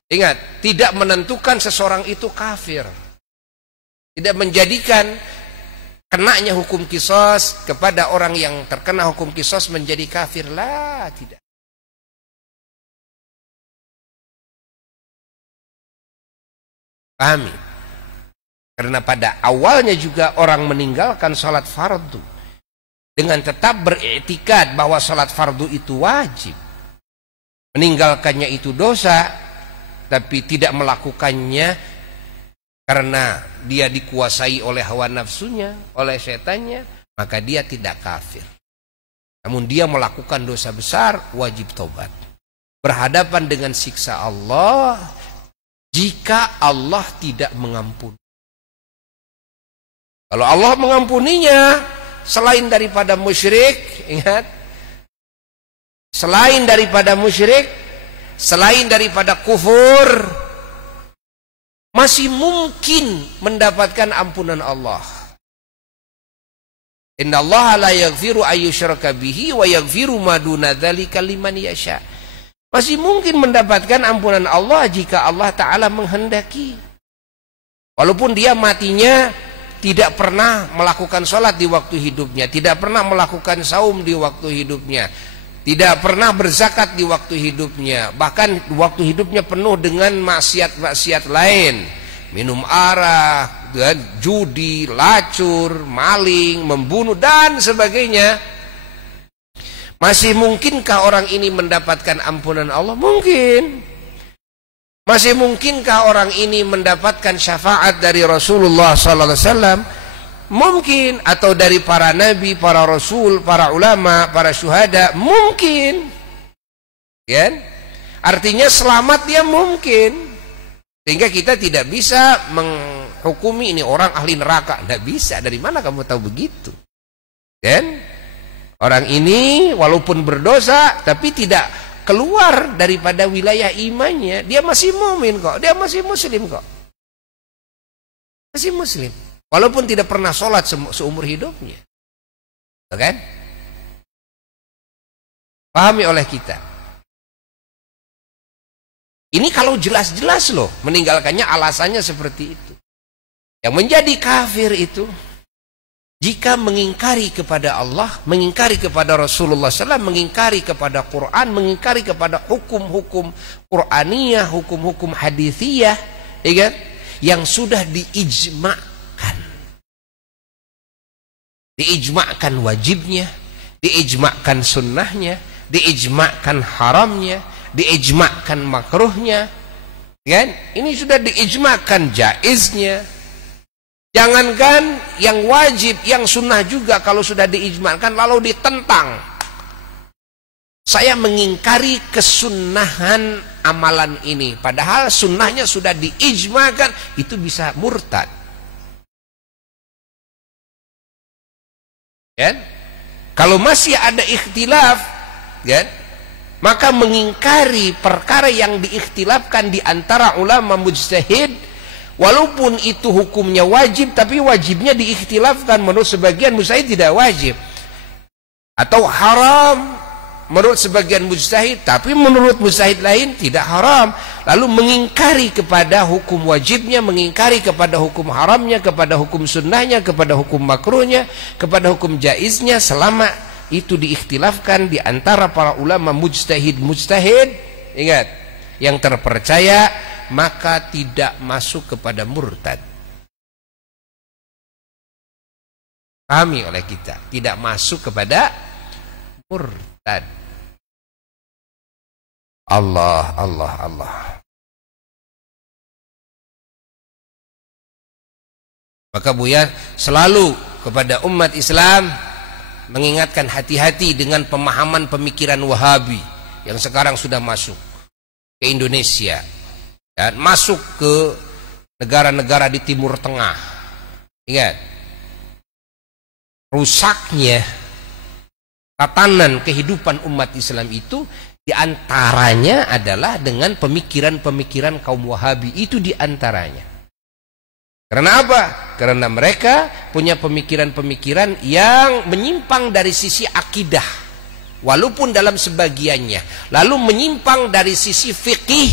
ingat, tidak menentukan seseorang itu kafir, tidak menjadikan kenanya hukum kisos kepada orang yang terkena hukum kisos menjadi kafir, lah, tidak. Pahami? Karena pada awalnya juga orang meninggalkan sholat fardu dengan tetap beriktikad bahwa sholat fardu itu wajib, meninggalkannya itu dosa, tapi tidak melakukannya karena dia dikuasai oleh hawa nafsunya, oleh setannya, maka dia tidak kafir. Namun dia melakukan dosa besar, wajib tobat, berhadapan dengan siksa Allah jika Allah tidak mengampuni. Kalau Allah mengampuninya, selain daripada musyrik, ingat, selain daripada musyrik, selain daripada kufur, masih mungkin mendapatkan ampunan Allah. Innallaha la yaghfiru ayyushraka bihi wa yaghfiru ma duna dzalika liman yasha. Masih mungkin mendapatkan ampunan Allah jika Allah Ta'ala menghendaki. Walaupun dia matinya tidak pernah melakukan sholat di waktu hidupnya, tidak pernah melakukan saum di waktu hidupnya, tidak pernah berzakat di waktu hidupnya, bahkan waktu hidupnya penuh dengan maksiat-maksiat lain, minum arak, judi, lacur, maling, membunuh dan sebagainya. Masih mungkinkah orang ini mendapatkan ampunan Allah? Mungkin. Masih mungkinkah orang ini mendapatkan syafaat dari Rasulullah SAW? Mungkin. Atau dari para nabi, para rasul, para ulama, para syuhada? Mungkin. Kan? Artinya selamat dia mungkin. Sehingga kita tidak bisa menghukumi ini orang ahli neraka. Tidak bisa. Dari mana kamu tahu begitu? Kan? Orang ini walaupun berdosa tapi tidak keluar daripada wilayah imannya, dia masih mukmin kok, dia masih muslim kok, masih muslim, walaupun tidak pernah sholat seumur hidupnya, kan? Pahami oleh kita. Ini kalau jelas-jelas loh, meninggalkannya alasannya seperti itu. Yang menjadi kafir itu jika mengingkari kepada Allah, mengingkari kepada Rasulullah SAW, mengingkari kepada Quran, mengingkari kepada hukum-hukum Quraniyah, hukum-hukum hadithiyah, ya kan? Yang sudah diijma'kan. Diijma'kan wajibnya, diijma'kan sunnahnya, diijma'kan haramnya, diijma'kan makruhnya, kan? Ini sudah diijma'kan jaiznya. Jangankan yang wajib, yang sunnah juga kalau sudah diijma'kan lalu ditentang. Saya mengingkari kesunnahan amalan ini, padahal sunnahnya sudah diijma'kan, itu bisa murtad. Kan? Kalau masih ada ikhtilaf, kan? Maka mengingkari perkara yang diikhtilafkan di antara ulama mujtahid, walaupun itu hukumnya wajib, tapi wajibnya diikhtilafkan, menurut sebagian mujtahid tidak wajib, atau haram menurut sebagian mujtahid, tapi menurut mujtahid lain tidak haram. Lalu mengingkari kepada hukum wajibnya, mengingkari kepada hukum haramnya, kepada hukum sunnahnya, kepada hukum makruhnya, kepada hukum jaiznya, selama itu diikhtilafkan di antara para ulama mujtahid, ingat, yang terpercaya, maka tidak masuk kepada murtad. Pahami oleh kita, tidak masuk kepada murtad. Allah, Allah, Allah. Maka Buya selalu kepada umat Islam mengingatkan hati-hati dengan pemahaman pemikiran Wahabi yang sekarang sudah masuk ke Indonesia dan masuk ke negara-negara di Timur Tengah. Ingat, rusaknya tatanan kehidupan umat Islam itu diantaranya adalah dengan pemikiran-pemikiran kaum Wahabi, itu diantaranya. Karena apa? Karena mereka punya pemikiran-pemikiran yang menyimpang dari sisi akidah, walaupun dalam sebagiannya, lalu menyimpang dari sisi fikih.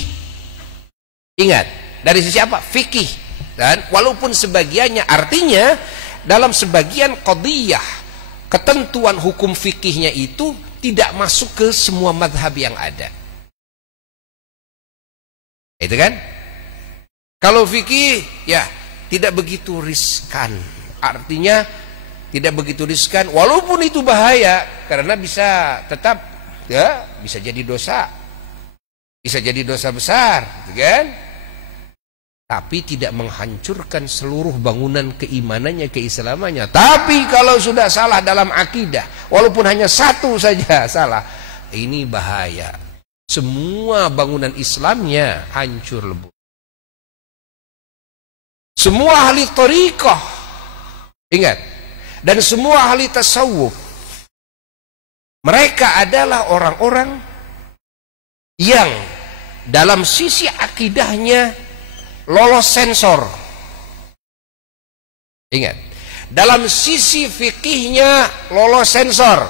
Ingat, dari sisi apa? Fikih. Dan walaupun sebagiannya, artinya dalam sebagian qadiyah, ketentuan hukum fikihnya itu tidak masuk ke semua mazhab yang ada. Itu kan? Kalau fikih, ya tidak begitu riskan. Artinya tidak begitu riskan, walaupun itu bahaya, karena bisa tetap, ya, bisa jadi dosa, bisa jadi dosa besar, gitu kan? Tapi tidak menghancurkan seluruh bangunan keimanannya, keislamannya. Tapi kalau sudah salah dalam akidah, walaupun hanya satu saja salah, ini bahaya. Semua bangunan Islamnya hancur lebur. Semua ahli thariqah, ingat, dan semua ahli tasawuf, mereka adalah orang-orang yang dalam sisi akidahnya lolos sensor. Ingat, dalam sisi fikihnya lolos sensor.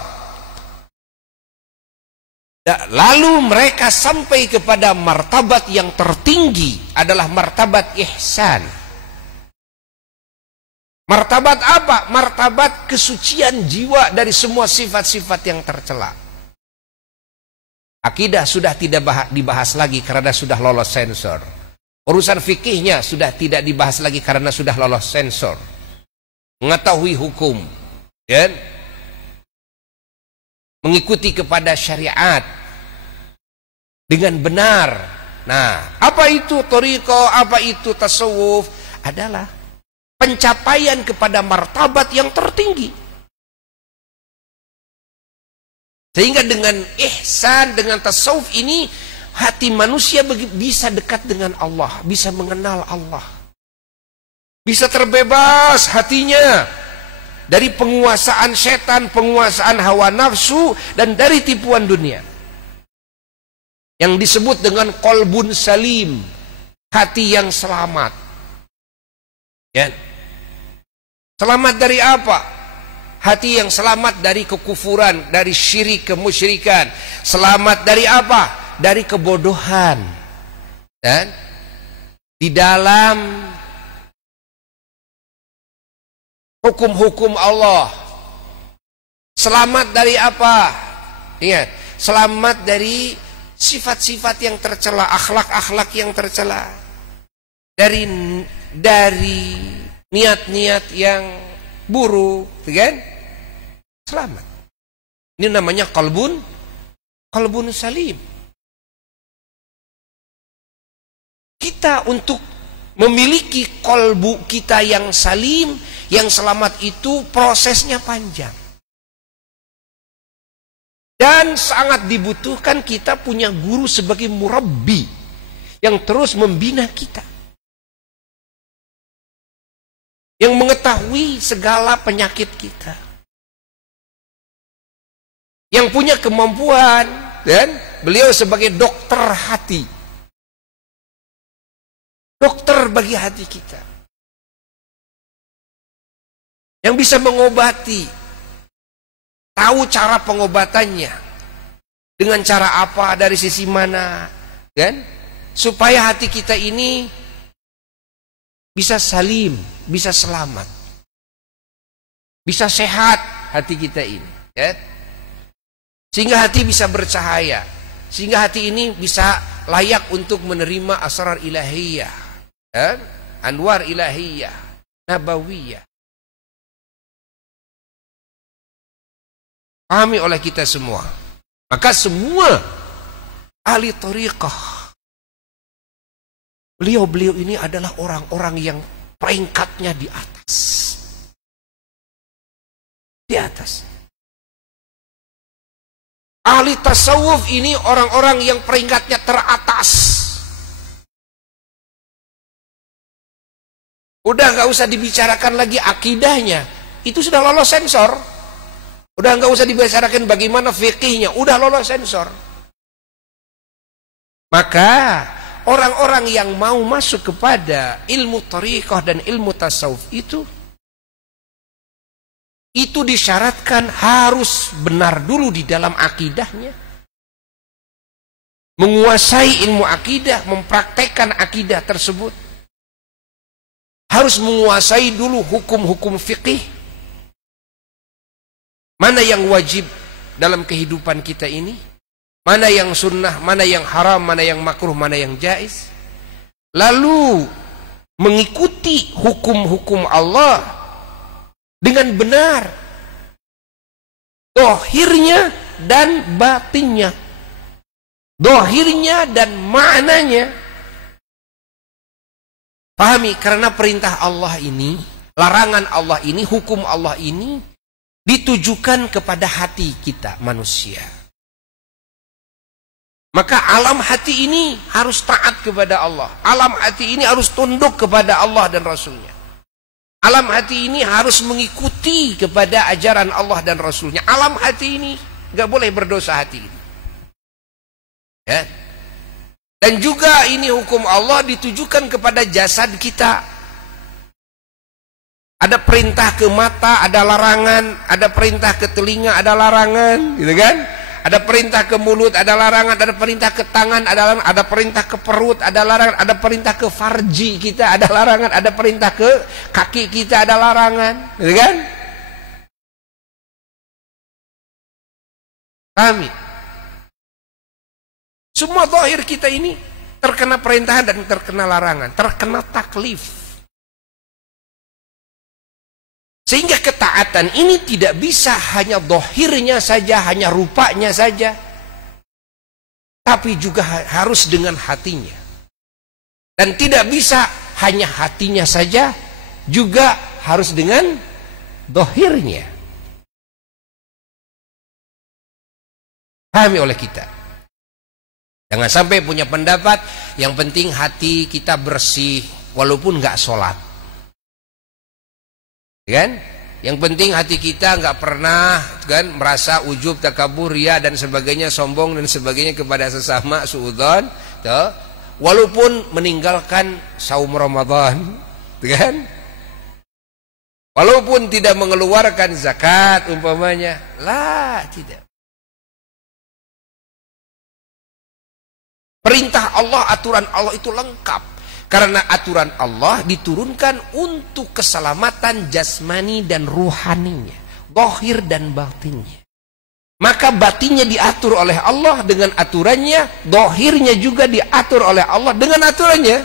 Lalu mereka sampai kepada martabat yang tertinggi, adalah martabat ihsan. Martabat apa? Martabat kesucian jiwa dari semua sifat-sifat yang tercela. Akidah sudah tidak dibahas lagi karena sudah lolos sensor. Urusan fikihnya sudah tidak dibahas lagi karena sudah lolos sensor. Mengetahui hukum, ya? Mengikuti kepada syariat dengan benar. Nah, apa itu thariqah, apa itu tasawuf? Adalah pencapaian kepada martabat yang tertinggi. Sehingga dengan ihsan, dengan tasawuf ini, hati manusia bisa dekat dengan Allah, bisa mengenal Allah, bisa terbebas hatinya dari penguasaan setan, penguasaan hawa nafsu, dan dari tipuan dunia. Yang disebut dengan qalbun salim, hati yang selamat. Ya. Selamat dari apa? Hati yang selamat dari kekufuran, dari syirik, kemusyrikan. Selamat dari apa? Dari kebodohan. Dan di dalam hukum-hukum Allah. Selamat dari apa? Ingat, selamat dari sifat-sifat yang tercela, akhlak-akhlak yang tercela. Dari niat-niat yang buruk, kan? Selamat. Ini namanya qalbun salim. Kita untuk memiliki qalbu kita yang salim, yang selamat itu prosesnya panjang. Dan sangat dibutuhkan kita punya guru sebagai murabbi yang terus membina kita, yang mengetahui segala penyakit kita, yang punya kemampuan, dan beliau sebagai dokter hati, dokter bagi hati kita, yang bisa mengobati, tahu cara pengobatannya, dengan cara apa, dari sisi mana, kan? Supaya hati kita ini bisa salim, bisa selamat, bisa sehat hati kita ini, ya? Sehingga hati bisa bercahaya, sehingga hati ini bisa layak untuk menerima asrar ilahiyah, ya? Anwar ilahiyah, nabawiyah. Pahami oleh kita semua. Maka semua ahli thariqah, beliau-beliau ini adalah orang-orang yang peringkatnya di atas. Di atas. Ahli tasawuf ini orang-orang yang peringkatnya teratas. Udah gak usah dibicarakan lagi akidahnya, itu sudah lolos sensor. Udah nggak usah dibicarakan bagaimana fikihnya, udah lolos sensor. Maka orang-orang yang mau masuk kepada ilmu thariqah dan ilmu tasawuf itu disyaratkan harus benar dulu di dalam akidahnya, menguasai ilmu akidah, mempraktekkan akidah tersebut, harus menguasai dulu hukum-hukum fikih, mana yang wajib dalam kehidupan kita ini, mana yang sunnah, mana yang haram, mana yang makruh, mana yang jaiz, lalu mengikuti hukum-hukum Allah dengan benar, dohirnya dan batinnya, dohirnya dan maknanya. Pahami, karena perintah Allah ini, larangan Allah ini, hukum Allah ini ditujukan kepada hati kita manusia. Maka alam hati ini harus taat kepada Allah, alam hati ini harus tunduk kepada Allah dan Rasulnya. Alam hati ini harus mengikuti kepada ajaran Allah dan Rasulnya. Alam hati ini gak boleh berdosa hati ini. Ya. Dan juga ini hukum Allah ditujukan kepada jasad kita. Ada perintah ke mata, ada larangan. Ada perintah ke telinga, ada larangan, gitu kan? Ada perintah ke mulut, ada larangan. Ada perintah ke tangan, ada larangan. Ada perintah ke perut, ada larangan. Ada perintah ke farji kita, ada larangan. Ada perintah ke kaki kita, ada larangan, gitu kan? Kami semua zahir kita ini terkena perintahan dan terkena larangan, terkena taklif. Sehingga ketaatan ini tidak bisa hanya dohirnya saja, hanya rupanya saja, tapi juga harus dengan hatinya. Dan tidak bisa hanya hatinya saja, juga harus dengan dohirnya. Pahami oleh kita. Jangan sampai punya pendapat, yang penting hati kita bersih, walaupun nggak sholat. Kan? Yang penting hati kita nggak pernah kan merasa ujub, takabur, riya dan sebagainya, sombong dan sebagainya kepada sesama, suudzon, tuh. Walaupun meninggalkan saum Ramadan, kan? Walaupun tidak mengeluarkan zakat umpamanya, lah tidak. Perintah Allah, aturan Allah itu lengkap. Karena aturan Allah diturunkan untuk keselamatan jasmani dan ruhaninya, zahir dan batinnya. Maka batinnya diatur oleh Allah dengan aturannya, zahirnya juga diatur oleh Allah dengan aturannya.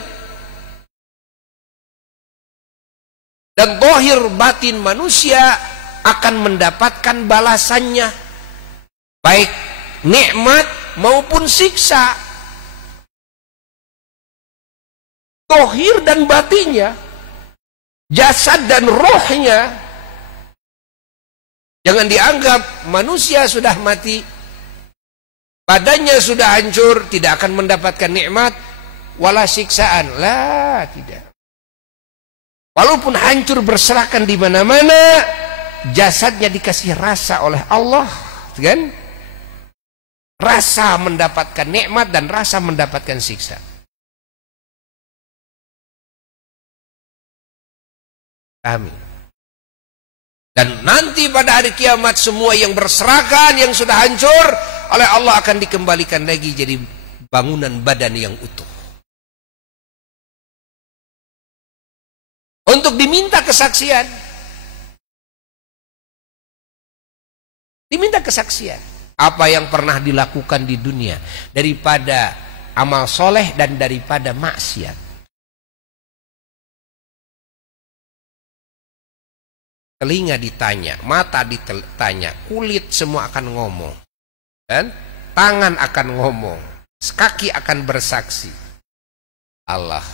Dan zahir batin manusia akan mendapatkan balasannya, baik nikmat maupun siksa. Zahir dan batinnya, jasad dan rohnya. Jangan dianggap manusia sudah mati, badannya sudah hancur, tidak akan mendapatkan nikmat wala siksaan. Lah, tidak. Walaupun hancur berserakan di mana-mana, jasadnya dikasih rasa oleh Allah, kan? Rasa mendapatkan nikmat dan rasa mendapatkan siksa. Amin. Dan nanti pada hari kiamat semua yang berserakan, yang sudah hancur oleh Allah akan dikembalikan lagi jadi bangunan badan yang utuh. Untuk diminta kesaksian. Diminta kesaksian. Apa yang pernah dilakukan di dunia daripada amal soleh dan daripada maksiat. Telinga ditanya, mata ditanya, kulit semua akan ngomong, dan tangan akan ngomong, kaki akan bersaksi. Allah.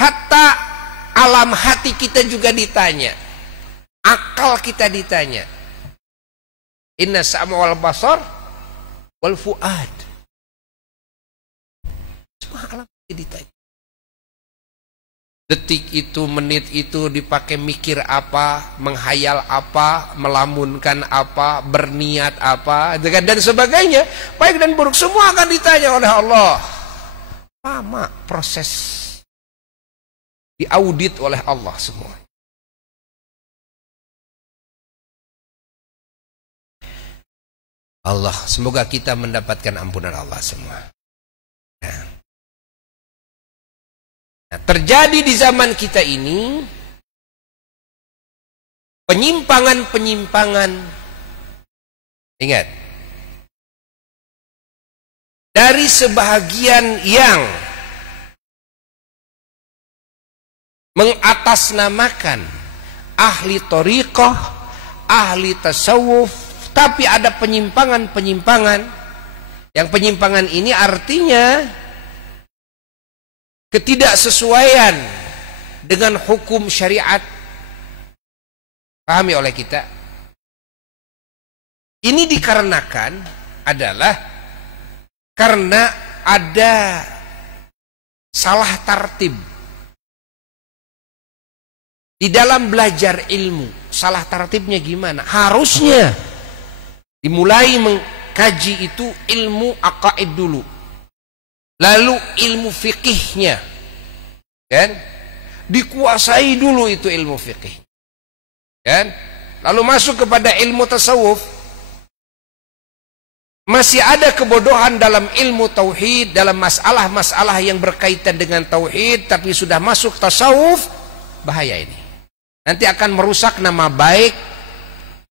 Hatta alam hati kita juga ditanya, akal kita ditanya. Inna sama wal basar wal fuad. Semua alam kita ditanya. detik itu, menit itu dipakai mikir apa, menghayal apa, melamunkan apa, berniat apa, dan sebagainya. Baik dan buruk semua akan ditanya oleh Allah. Lama proses, diaudit oleh Allah semua. Allah, semoga kita mendapatkan ampunan Allah semua. Nah, terjadi di zaman kita ini penyimpangan-penyimpangan. Ingat, dari sebahagian yang mengatasnamakan ahli thariqah, ahli tasawuf, tapi ada penyimpangan-penyimpangan. Yang penyimpangan ini artinya ketidaksesuaian dengan hukum syariat. Pahami oleh kita. Ini dikarenakan adalah karena ada salah tartib di dalam belajar ilmu. Salah tartibnya gimana? Harusnya dimulai mengkaji itu ilmu aqaid dulu, lalu ilmu fikihnya, kan? Dikuasai dulu itu ilmu fikih, kan? Lalu masuk kepada ilmu tasawuf. Masih ada kebodohan dalam ilmu tauhid, dalam masalah-masalah yang berkaitan dengan tauhid, tapi sudah masuk tasawuf, bahaya ini. Nanti akan merusak nama baik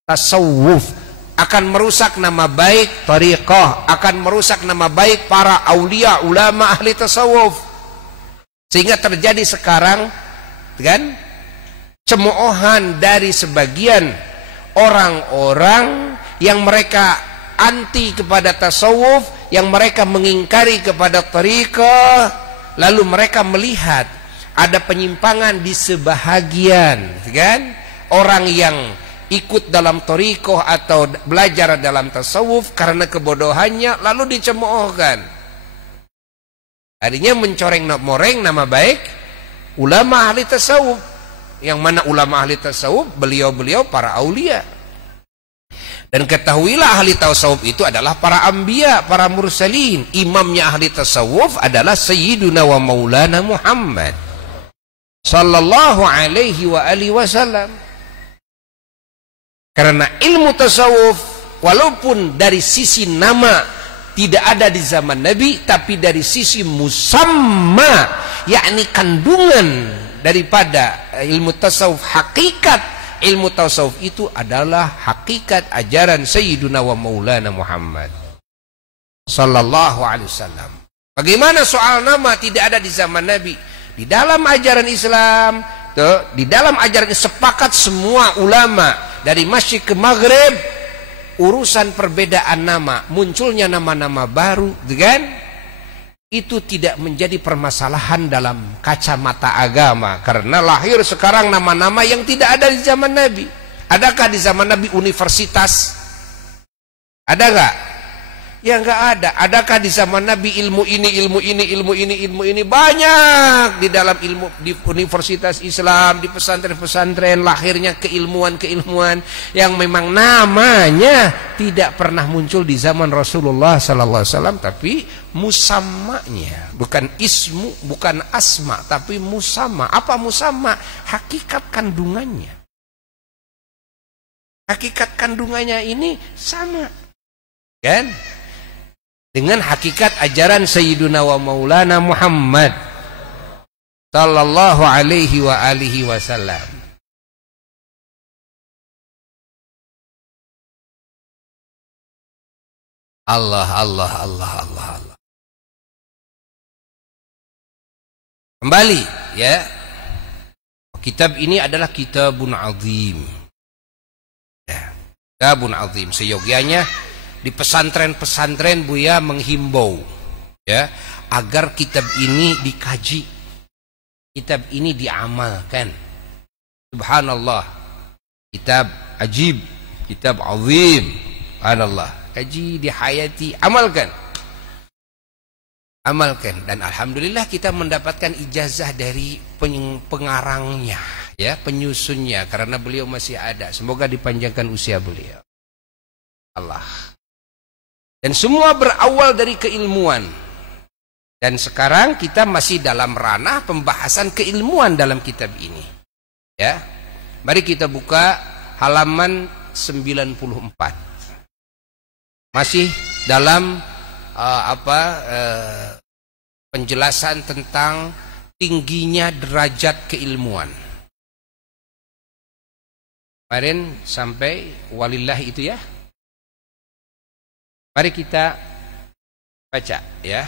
tasawuf, akan merusak nama baik thariqah, akan merusak nama baik para aulia, ulama, ahli tasawuf. Sehingga terjadi sekarang, kan, cemoohan dari sebagian orang-orang yang mereka anti kepada tasawuf, yang mereka mengingkari kepada thariqah, lalu mereka melihat ada penyimpangan di sebahagian, kan, orang yang ikut dalam thariqah atau belajar dalam tasawuf karena kebodohannya lalu dicemoohkan. Artinya mencoreng-moreng nama baik ulama ahli tasawuf. Yang mana ulama ahli tasawuf? Beliau-beliau para aulia. Dan ketahuilah ahli tasawuf itu adalah para anbiya, para mursalin. Imamnya ahli tasawuf adalah Sayyiduna wa Maulana Muhammad sallallahu alaihi wa alihi wasallam. Karena ilmu tasawuf walaupun dari sisi nama tidak ada di zaman Nabi, tapi dari sisi musamma, yakni kandungan daripada ilmu tasawuf, hakikat ilmu tasawuf itu adalah hakikat ajaran Sayyiduna wa Maulana Muhammad sallallahu alaihi wasallam. Bagaimana soal nama tidak ada di zaman Nabi? Di dalam ajaran Islam, di dalam ajaran sepakat semua ulama dari Masyriq ke Maghrib, urusan perbedaan nama, munculnya nama-nama baru, kan? Itu tidak menjadi permasalahan dalam kacamata agama, karena lahir sekarang nama-nama yang tidak ada di zaman Nabi. Adakah di zaman Nabi universitas? Ada nggak? Ya nggak ada. Adakah di zaman Nabi ilmu ini banyak di dalam ilmu, di universitas Islam, di pesantren-pesantren lahirnya keilmuan-keilmuan yang memang namanya tidak pernah muncul di zaman Rasulullah sallallahu alaihi wasallam, tapi musammanya, bukan ismu, bukan asma, tapi musamma. Apa musamma? Hakikat kandungannya. Hakikat kandungannya ini sama, kan? Dengan hakikat ajaran Sayyiduna wa Maulana Muhammad sallallahu alaihi wa alihi wasallam. Allah. Kembali ya. Kitab ini adalah kitabun azim. Ya, kitabun azim. Seyogianya di pesantren-pesantren Buya menghimbau ya agar kitab ini dikaji, kitab ini diamalkan. Subhanallah, kitab ajib, kitab azim. Subhanallah, kaji, dihayati, amalkan. amalkan. Dan alhamdulillah kita mendapatkan ijazah dari pengarangnya, ya, penyusunnya, karena beliau masih ada. Semoga dipanjangkan usia beliau. Allah. Dan semua berawal dari keilmuan. Dan sekarang kita masih dalam ranah pembahasan keilmuan dalam kitab ini. Ya. Mari kita buka halaman 94. Masih dalam penjelasan tentang tingginya derajat keilmuan. Kemarin sampai walillah itu ya. Mari kita baca ya.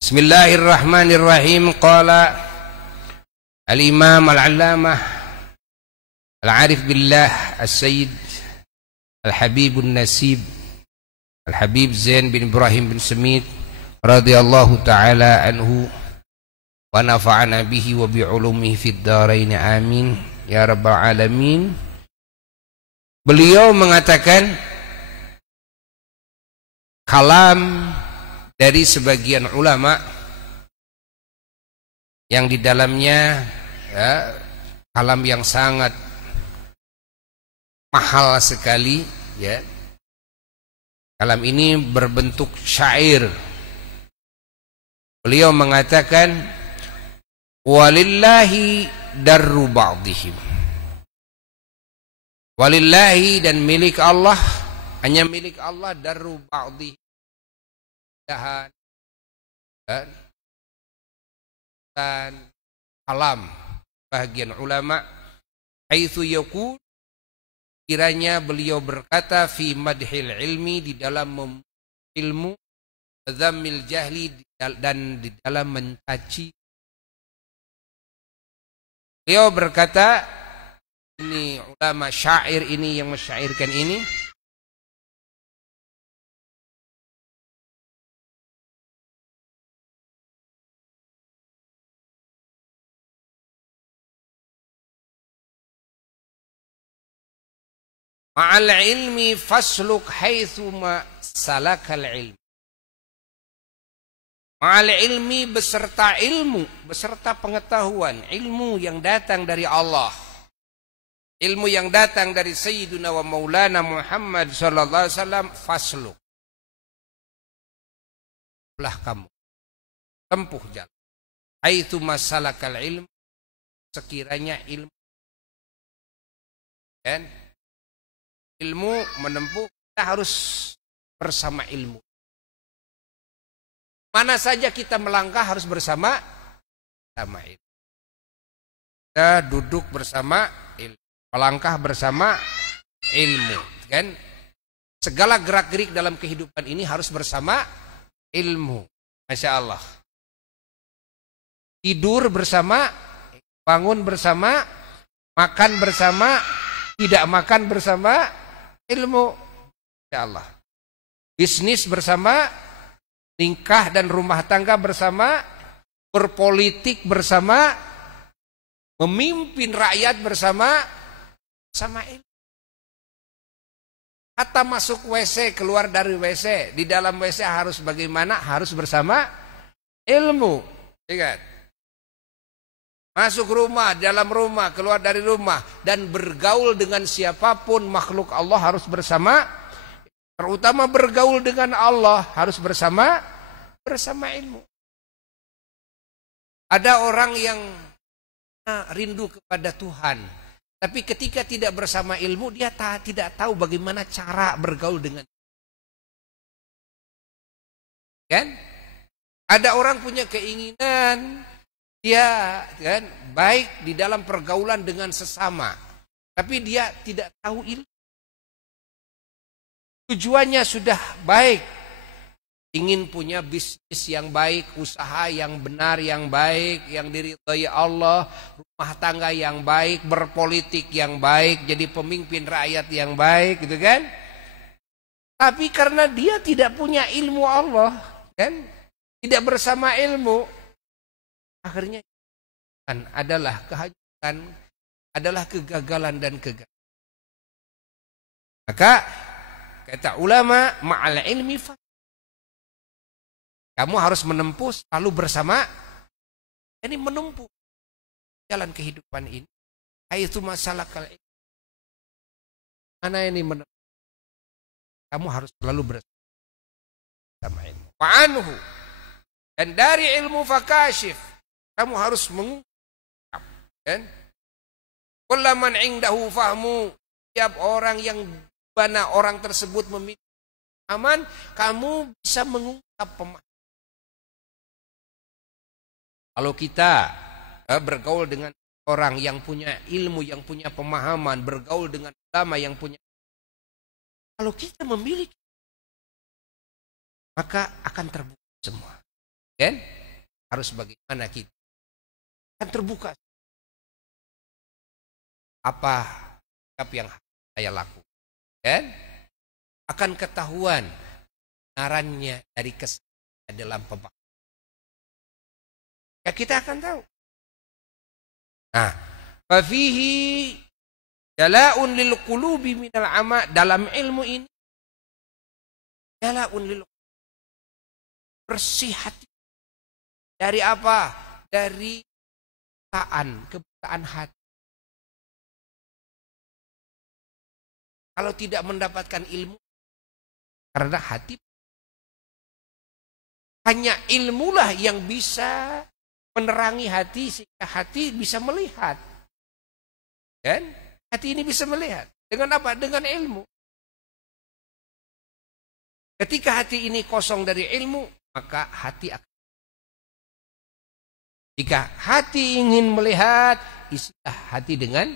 Bismillahirrahmanirrahim. Qala al-imam al-allamah al-arif billah as-sayyid al-habibun nasib al-habib Zain bin Ibrahim bin Semit radhiyallahu ta'ala anhu wa nafa'ana bihi wa bi'ulumihi fid dharain amin ya rabbal alamin. Beliau mengatakan kalam dari sebagian ulama yang di dalamnya ya, kalam yang sangat mahal sekali ya. Kalam ini berbentuk syair. Beliau mengatakan walillahi darru ba'dihim. Walillahi, dan milik Allah, hanya milik Allah, darru ba'dihim, dan kalam bahagian ulama, haitsu yaqul, kiranya beliau berkata fi madhil ilmi, di dalam ilmu, dzammil jahli, dan di dalam mencaci. Beliau berkata, ini ulama syair ini yang mensyairkan ini, ma'al ilmi fasluk haitsu ma salakal ilm. Ma'al ilmi, beserta ilmu, beserta pengetahuan, ilmu yang datang dari Allah, ilmu yang datang dari Sayyiduna wa Maulana Muhammad sallallahu alaihi wasallam, fasluk, belah kamu, tempuh jalan, haitsu ma salakal ilm, sekiranya ilmu, kan? Ilmu menempuh, kita harus bersama ilmu. Mana saja kita melangkah harus bersama ilmu. Kita duduk bersama ilmu, melangkah bersama ilmu, kan? Segala gerak-gerik dalam kehidupan ini harus bersama ilmu. Masya Allah. Tidur bersama, bangun bersama, makan bersama, tidak makan bersama ilmu. Ya Allah. Bisnis bersama, nikah dan rumah tangga bersama, berpolitik bersama, memimpin rakyat bersama ilmu. Kata masuk WC, keluar dari WC, di dalam WC harus bagaimana? Harus bersama ilmu. Ingat. Masuk rumah, dalam rumah, keluar dari rumah, dan bergaul dengan siapapun makhluk Allah harus bersama, terutama bergaul dengan Allah harus bersama ilmu. Ada orang yang rindu kepada Tuhan, tapi ketika tidak bersama ilmu, dia tidak tahu bagaimana cara bergaul dengan. Kan? Ada orang punya keinginan, dia kan baik di dalam pergaulan dengan sesama, tapi dia tidak tahu ilmu. Tujuannya sudah baik, ingin punya bisnis yang baik, usaha yang benar, yang baik, yang diridhai Allah, rumah tangga yang baik, berpolitik yang baik, jadi pemimpin rakyat yang baik, gitu kan? Tapi karena dia tidak punya ilmu Allah, kan? Tidak bersama ilmu, akhirnya adalah kehancuran, adalah kegagalan dan kegagalan. Maka kata ulama, ma'al ilmi Kamu harus menempuh selalu bersama. Ini menempuh jalan kehidupan ini. Itu masalah mana ini menempuh. Kamu harus selalu bersama ilmu. Wa'anhu. Dan dari ilmu fakashif. Kamu harus mengungkap. Kan? Kullaman indahu fahmu. Setiap orang yang mana orang tersebut memiliki aman, kamu bisa mengungkap pemahaman. Kalau kita bergaul dengan orang yang punya ilmu, yang punya pemahaman, bergaul dengan ulama yang punya, kalau kita memiliki, maka akan terbuka semua. Kan? Harus bagaimana kita akan terbuka. Apa yang saya lakukan? Kan? Akan ketahuan narannya dari kesalahan dalam pemahaman. Ya kita akan tahu. Nah, fafihi jala'un lil qulubi minal ama, dalam ilmu ini jala'un lil bersih hati. Dari apa? Dari kebutaan hati. Kalau tidak mendapatkan ilmu karena hati, hanya ilmulah yang bisa menerangi hati sehingga hati bisa melihat. Kan? Hati ini bisa melihat. Dengan apa? Dengan ilmu. Ketika hati ini kosong dari ilmu, maka hati akan. Jika hati ingin melihat, isilah hati dengan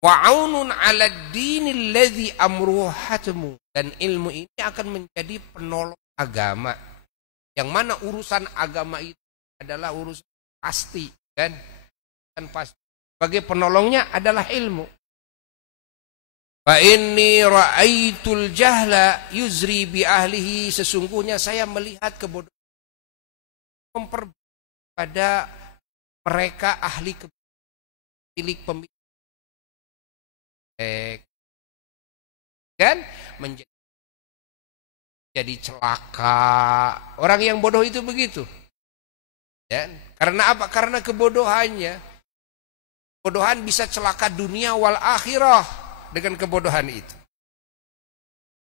wa'aunun 'ala dinil ladzi amruhu hatmu, dan ilmu ini akan menjadi penolong agama. Yang mana urusan agama itu adalah urusan pasti, kan? Dan pasti. Sebagai penolongnya adalah ilmu. Fa inni ra'aitul jahla yuzri bi ahlihi, sesungguhnya saya melihat kebodohan pada mereka ahli pemilik kan menjadi celaka. Orang yang bodoh itu begitu. Ya, karena apa? Karena kebodohannya. Kebodohan bisa celaka dunia wal akhirah dengan kebodohan itu.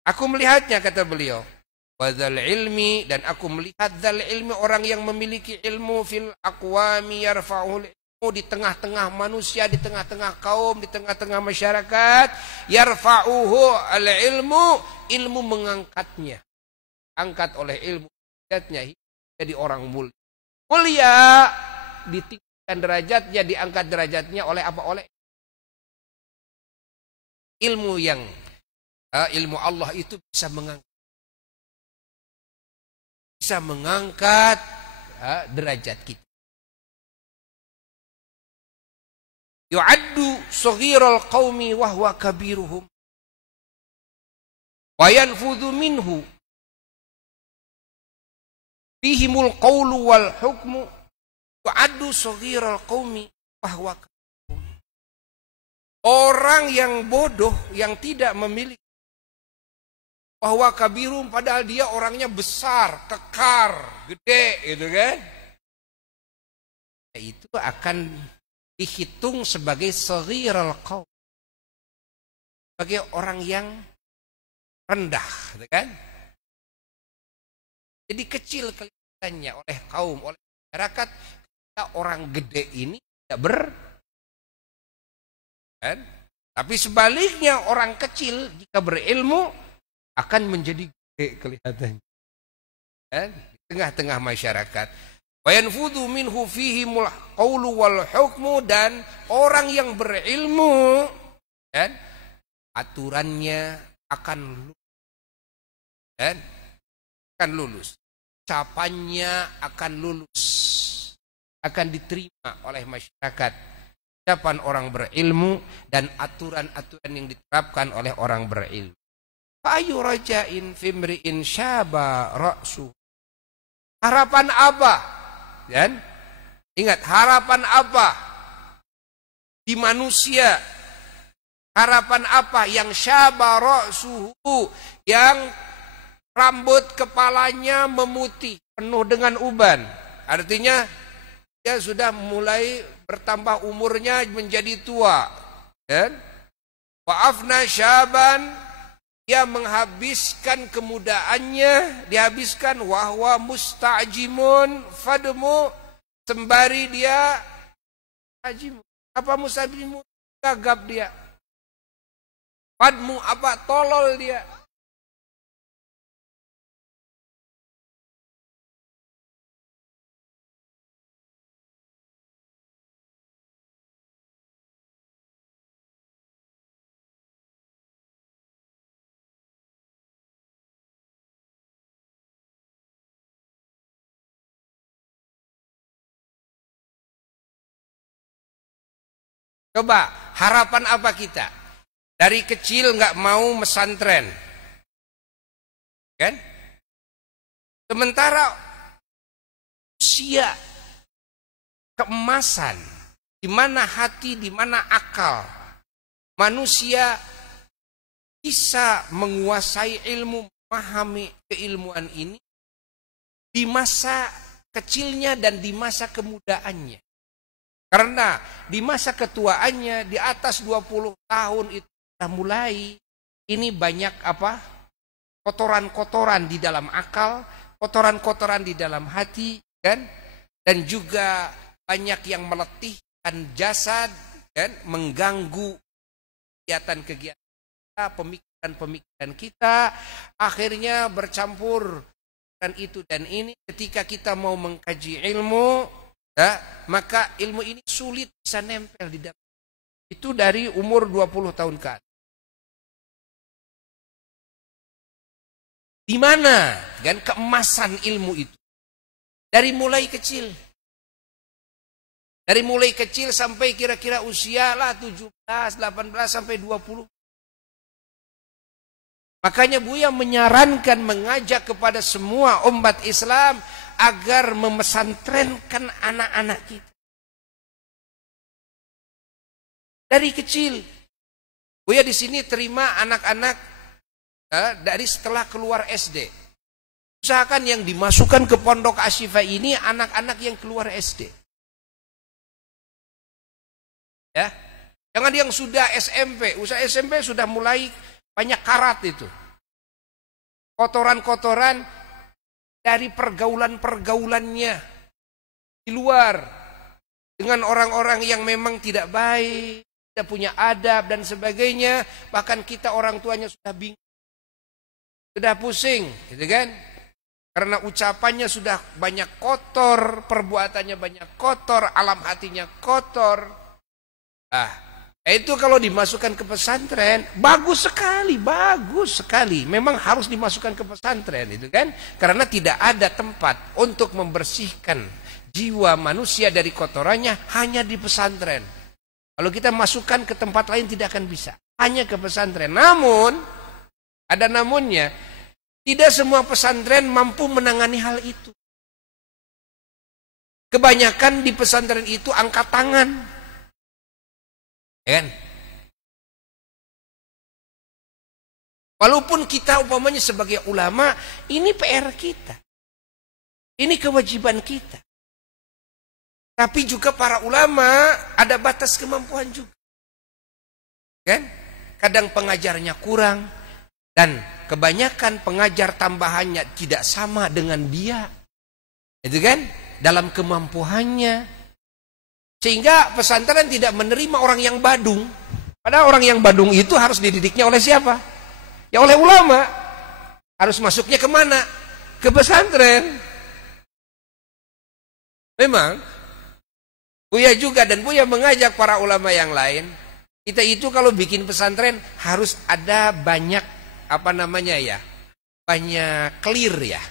Aku melihatnya, kata beliau. Wadzal ilmi, dan aku melihat dzal ilmi, orang yang memiliki ilmu fil aqwami yarfa'ul ilmu, di tengah-tengah manusia, di tengah-tengah kaum, di tengah-tengah masyarakat, yarfa'uhu al ilmu mengangkatnya. Angkat oleh ilmu jadi orang mulia. Mulia ditinggikan derajatnya, diangkat derajatnya oleh apa? Oleh ilmu yang ilmu Allah itu bisa mengangkat derajat kita. Yu'addu saghiral qaumi wa huwa kabiruhum wa yanfudhu minhu fihimul qawlu wal hukmu. Yu'addu saghiral qaumi wa huwa kabiruhum. Orang yang bodoh, yang tidak memiliki bahwa kabirum, padahal dia orangnya besar, kekar, gede, gitu kan? Itu akan dihitung sebagai saghirul qaum, sebagai orang yang rendah, gitu kan? Jadi kecil kelihatannya oleh kaum, oleh masyarakat. Kita orang gede ini tidak kan? Tapi sebaliknya orang kecil jika berilmu akan menjadi gede kelihatannya, kan? Di tengah-tengah masyarakat. Wa yanfudhu minhu fihimul qawlu wal hukmu, dan orang yang berilmu, kan, aturannya akan lulus, kan? Akan lulus. Ucapannya akan lulus, akan diterima oleh masyarakat. Ucapan orang berilmu dan aturan-aturan yang diterapkan oleh orang berilmu. Ayu raja'in fimri'in syaba ra'su. Harapan apa? Dan ingat, harapan apa di manusia? Harapan apa yang syaba ra'suhu, yang rambut kepalanya memutih, penuh dengan uban. Artinya dia sudah mulai bertambah umurnya menjadi tua. Dan wa'afna syaban, dia menghabiskan kemudaannya, dihabiskan wahwa musta'jimun fadmu, sembari dia ajimun. Apa mustajimun? Gagap dia. Fadmu apa? Tolol dia. Coba, harapan apa kita? Dari kecil nggak mau mesantren, kan? Sementara usia keemasan, di mana hati, di mana akal, manusia bisa menguasai ilmu, memahami keilmuan ini di masa kecilnya dan di masa kemudaannya. Karena di masa ketuaannya di atas 20 tahun itu sudah mulai ini banyak apa? Kotoran-kotoran di dalam akal, kotoran-kotoran di dalam hati, kan? Dan juga banyak yang meletihkan jasad, kan? Mengganggu kegiatan-kegiatan kita, pemikiran-pemikiran kita, akhirnya bercampur dan itu dan ini. Ketika kita mau mengkaji ilmu, ya, maka ilmu ini sulit bisa nempel di dalam. Itu dari umur 20 tahun ke atas. Di mana kan keemasan ilmu itu? Dari mulai kecil. Dari mulai kecil sampai kira-kira usia lah 17, 18 sampai 20. Makanya Buya menyarankan, mengajak kepada semua umat Islam agar memesantrenkan anak-anak kita. Dari kecil. Buya di sini terima anak-anak dari setelah keluar SD. Usahakan yang dimasukkan ke pondok Asyifa ini anak-anak yang keluar SD. Ya. Jangan yang sudah SMP. Usaha SMP sudah mulai banyak karat itu. Kotoran-kotoran dari pergaulan-pergaulannya di luar dengan orang-orang yang memang tidak baik, tidak punya adab dan sebagainya. Bahkan kita orang tuanya sudah bingung, sudah pusing, gitu kan? Karena ucapannya sudah banyak kotor, perbuatannya banyak kotor, alam hatinya kotor. Itu kalau dimasukkan ke pesantren bagus sekali. Memang harus dimasukkan ke pesantren itu kan, karena tidak ada tempat untuk membersihkan jiwa manusia dari kotorannya hanya di pesantren. Kalau kita masukkan ke tempat lain tidak akan bisa, hanya ke pesantren. Namun ada namunnya, tidak semua pesantren mampu menangani hal itu. Kebanyakan di pesantren itu angkat tangan. Kan? Walaupun kita umpamanya sebagai ulama, ini PR kita. Ini kewajiban kita. Tapi juga para ulama ada batas kemampuan juga. Kan? Kadang pengajarnya kurang dan kebanyakan pengajar tambahannya tidak sama dengan dia. Itu kan? Dalam kemampuannya. Sehingga pesantren tidak menerima orang yang badung. Padahal orang yang badung itu harus dididiknya oleh siapa? Ya oleh ulama. Harus masuknya kemana? Ke pesantren. Memang Buya juga dan Buya mengajak para ulama yang lain. Kita itu kalau bikin pesantren harus ada banyak banyak clear ya.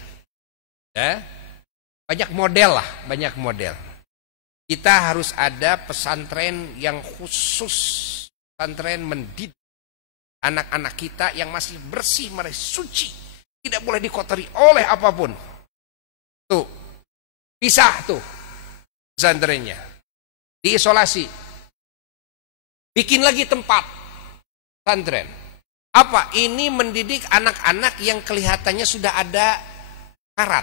Banyak model lah, banyak model. Kita harus ada pesantren yang khusus, pesantren mendidik anak-anak kita yang masih bersih, masih suci, tidak boleh dikotori oleh apapun. Tuh, pisah tuh pesantrennya, diisolasi, bikin lagi tempat pesantren. Apa? Ini mendidik anak-anak yang kelihatannya sudah ada karat.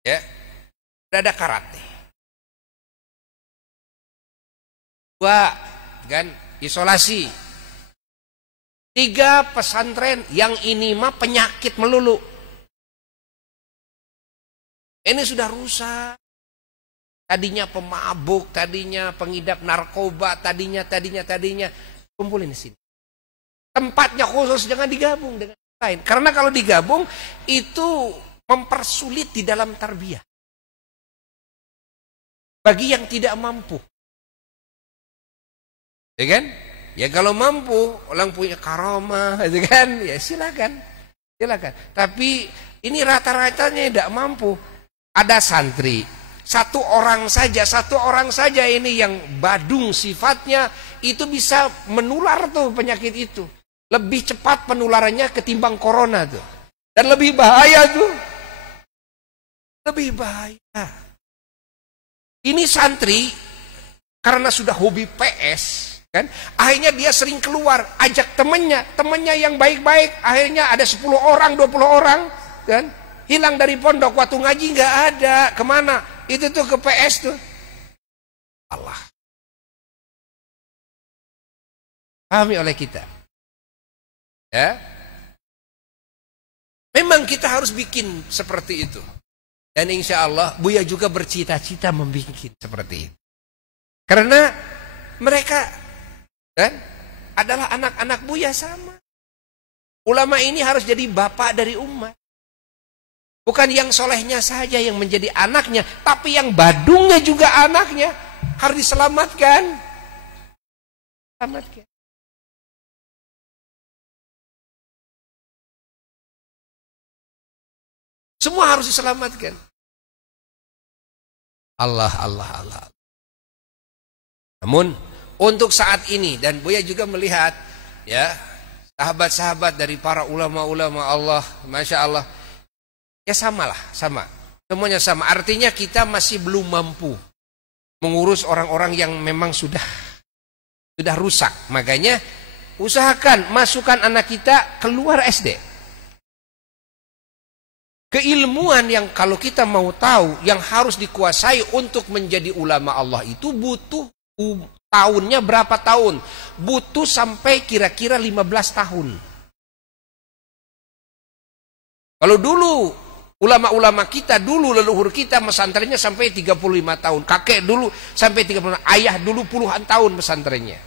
Ya. Sudah ada karat nih. Dua, kan, isolasi. Tiga, pesantren. Yang ini mah penyakit melulu. Ini sudah rusak. Tadinya pemabuk, tadinya pengidap narkoba, tadinya. Kumpulin di sini. Tempatnya khusus, jangan digabung dengan lain. Karena kalau digabung itu mempersulit di dalam tarbiyah. Bagi yang tidak mampu. Ya kan? Ya kalau mampu, orang punya karamah, ya kan? Ya silakan. Tapi ini rata-ratanya tidak mampu. Ada santri, satu orang saja ini yang badung sifatnya, itu bisa menular tuh penyakit itu. Lebih cepat penularannya ketimbang corona tuh. Dan lebih bahaya tuh. Lebih bahaya. Ini santri karena sudah hobi PS, kan? Akhirnya dia sering keluar, ajak temannya yang baik-baik, akhirnya ada 10 orang, 20 orang, kan? Hilang dari pondok, waktu ngaji nggak ada, kemana? Itu tuh ke PS tuh. Allah. Pahami oleh kita. Ya. Memang kita harus bikin seperti itu. Dan insya Allah Buya juga bercita-cita membuat seperti itu. Karena mereka kan adalah anak-anak Buya sama. Ulama ini harus jadi bapak dari umat. Bukan yang solehnya saja yang menjadi anaknya, tapi yang badungnya juga anaknya harus diselamatkan. Selamatkan. Semua harus diselamatkan. Allah. Namun untuk saat ini, dan Buya juga melihat ya sahabat-sahabat dari para ulama-ulama Allah, masya Allah, ya sama. Semuanya sama. Artinya kita masih belum mampu mengurus orang-orang yang memang sudah rusak. Makanya usahakan masukkan anak kita keluar SD. Keilmuan yang kalau kita mau tahu yang harus dikuasai untuk menjadi ulama Allah itu butuh tahunnya berapa tahun? Butuh sampai kira-kira 15 tahun. Kalau dulu ulama-ulama kita dulu, leluhur kita pesantrennya sampai 35 tahun. Kakek dulu sampai 35, ayah dulu puluhan tahun pesantrennya.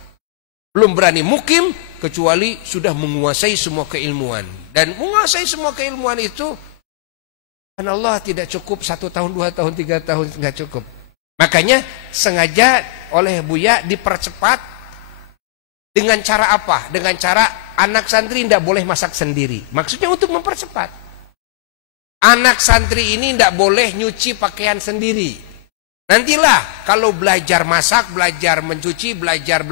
Belum berani mukim kecuali sudah menguasai semua keilmuan. Dan menguasai semua keilmuan itu karena Allah tidak cukup 1 tahun, 2 tahun, 3 tahun, nggak cukup. Makanya sengaja oleh Buya dipercepat dengan cara apa? Dengan cara anak santri tidak boleh masak sendiri. Maksudnya untuk mempercepat. Anak santri ini tidak boleh nyuci pakaian sendiri. Nantilah kalau belajar masak, belajar mencuci, belajar,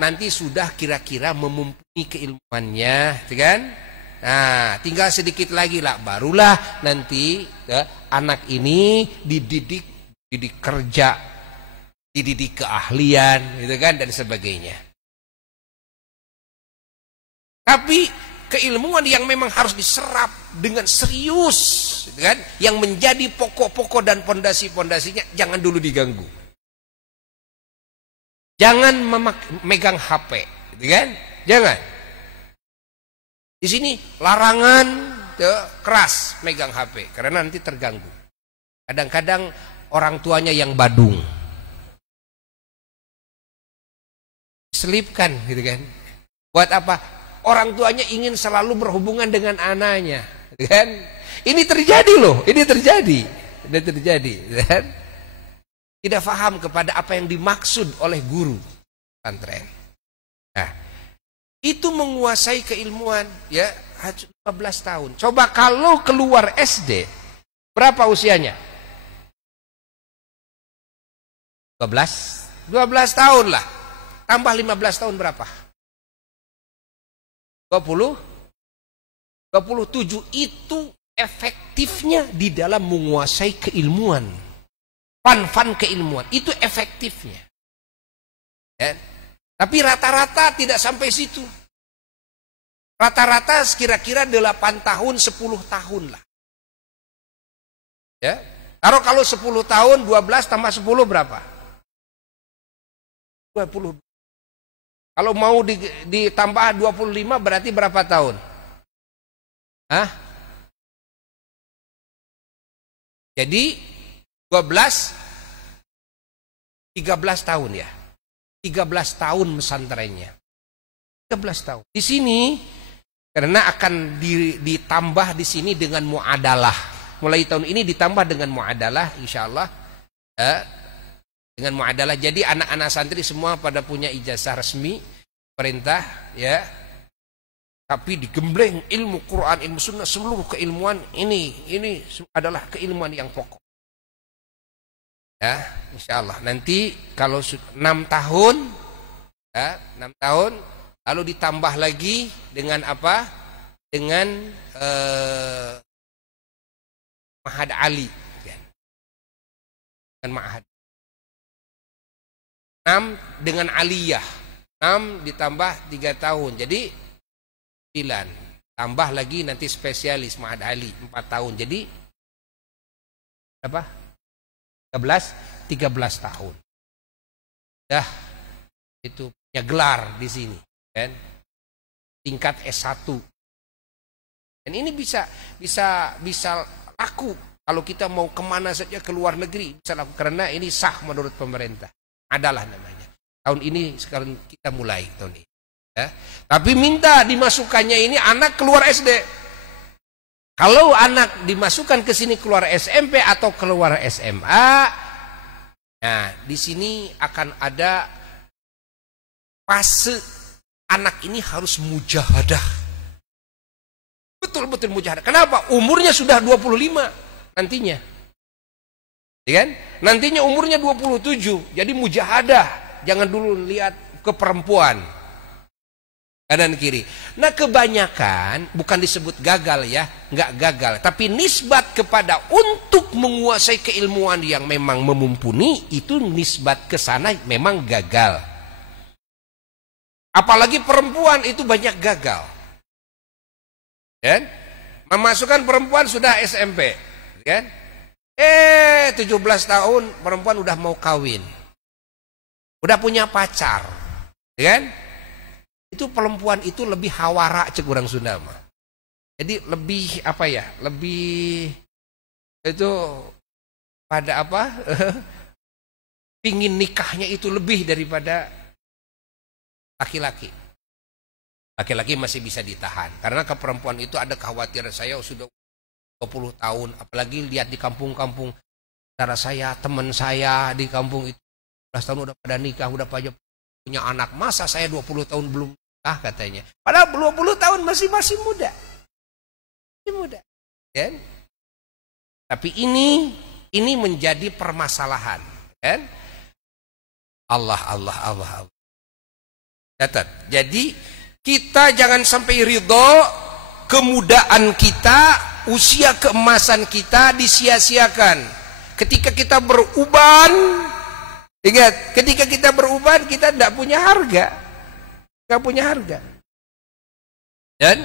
nanti sudah kira-kira memumpuni keilmuannya, kan? Nah, tinggal sedikit lagi lah, barulah nanti anak ini dididik kerja, dididik keahlian, gitu kan, dan sebagainya. Tapi keilmuan yang memang harus diserap dengan serius, gitu kan, yang menjadi pokok-pokok dan pondasi-pondasinya jangan dulu diganggu. Jangan memegang HP, gitu kan? Jangan. Di sini larangan keras megang HP karena nanti terganggu. Kadang-kadang orang tuanya yang badung. Selipkan gitu kan. Buat apa? Orang tuanya ingin selalu berhubungan dengan anaknya, gitu kan? Ini terjadi loh, ini terjadi. Kan? Tidak paham kepada apa yang dimaksud oleh guru pesantren. Nah, itu menguasai keilmuan ya 15 tahun. Coba kalau keluar SD, berapa usianya? 12 tahun lah. Tambah 15 tahun berapa? 27. Itu efektifnya di dalam menguasai keilmuan. Fan keilmuan. Itu efektifnya. Ya. Tapi rata-rata tidak sampai situ. Rata-rata kira-kira 8 tahun, 10 tahun lah. Ya. Kalau 10 tahun, 12 tambah 10 berapa? 20. Kalau mau ditambah 25 berarti berapa tahun? Hah? Jadi 12 13 tahun ya. 13 tahun pesantrennya. 13 tahun. Di sini karena akan ditambah di sini dengan muadalah. Mulai tahun ini ditambah dengan muadalah insyaallah. Dengan muadalah. Jadi anak-anak santri semua pada punya ijazah resmi perintah ya. Tapi digembleng ilmu Quran, ilmu sunnah, seluruh keilmuan ini adalah keilmuan yang pokok. Ya, insyaallah nanti kalau 6 tahun, ya, 6 tahun, lalu ditambah lagi dengan apa? Dengan Ma'had Ali, ya. Dengan Ma'had. 6 dengan aliyah, 6 ditambah 3 tahun, jadi 9. Tambah lagi nanti spesialis Ma'had Ali 4 tahun. Jadi berapa? 13 tahun. Dah itu punya gelar di sini, kan? Tingkat S1. Dan ini bisa laku kalau kita mau kemana saja ke luar negeri bisa laku karena ini sah menurut pemerintah. Adalah namanya. Tahun ini sekarang kita mulai tahun ini. Ya. Tapi minta dimasukkannya ini anak keluar SD. Kalau anak dimasukkan ke sini keluar SMP atau keluar SMA, nah di sini akan ada fase anak ini harus mujahadah. Betul-betul mujahadah. Kenapa? Umurnya sudah 25 nantinya. Ya kan? Nantinya umurnya 27. Jadi mujahadah. Jangan dulu lihat ke perempuan. Kanan kiri. Nah kebanyakan bukan disebut gagal ya, nggak gagal, tapi nisbat kepada untuk menguasai keilmuan yang memang memumpuni itu nisbat ke sana memang gagal. Apalagi perempuan itu banyak gagal. Kan? Memasukkan perempuan sudah SMP, kan? 17 tahun perempuan udah mau kawin. Udah punya pacar, kan? Itu perempuan itu lebih hawara cek orang Sunda mah. Jadi lebih apa ya? Lebih itu pada apa? Pingin nikahnya itu lebih daripada laki-laki. Laki-laki masih bisa ditahan karena ke perempuan itu ada kekhawatiran saya sudah 20 tahun apalagi lihat di kampung-kampung saudara saya, teman saya di kampung itu 10 tahun udah pada nikah, udah pada punya anak, masa saya 20 tahun belum nikah katanya. Padahal 20 tahun masih muda. Masih muda. Kan? Tapi ini menjadi permasalahan, kan? Allah. Catat. Jadi kita jangan sampai ridho kemudaan kita, usia keemasan kita disia-siakan. Ketika kita beruban, ingat, ketika kita beruban kita tidak punya harga. Tidak punya harga. Dan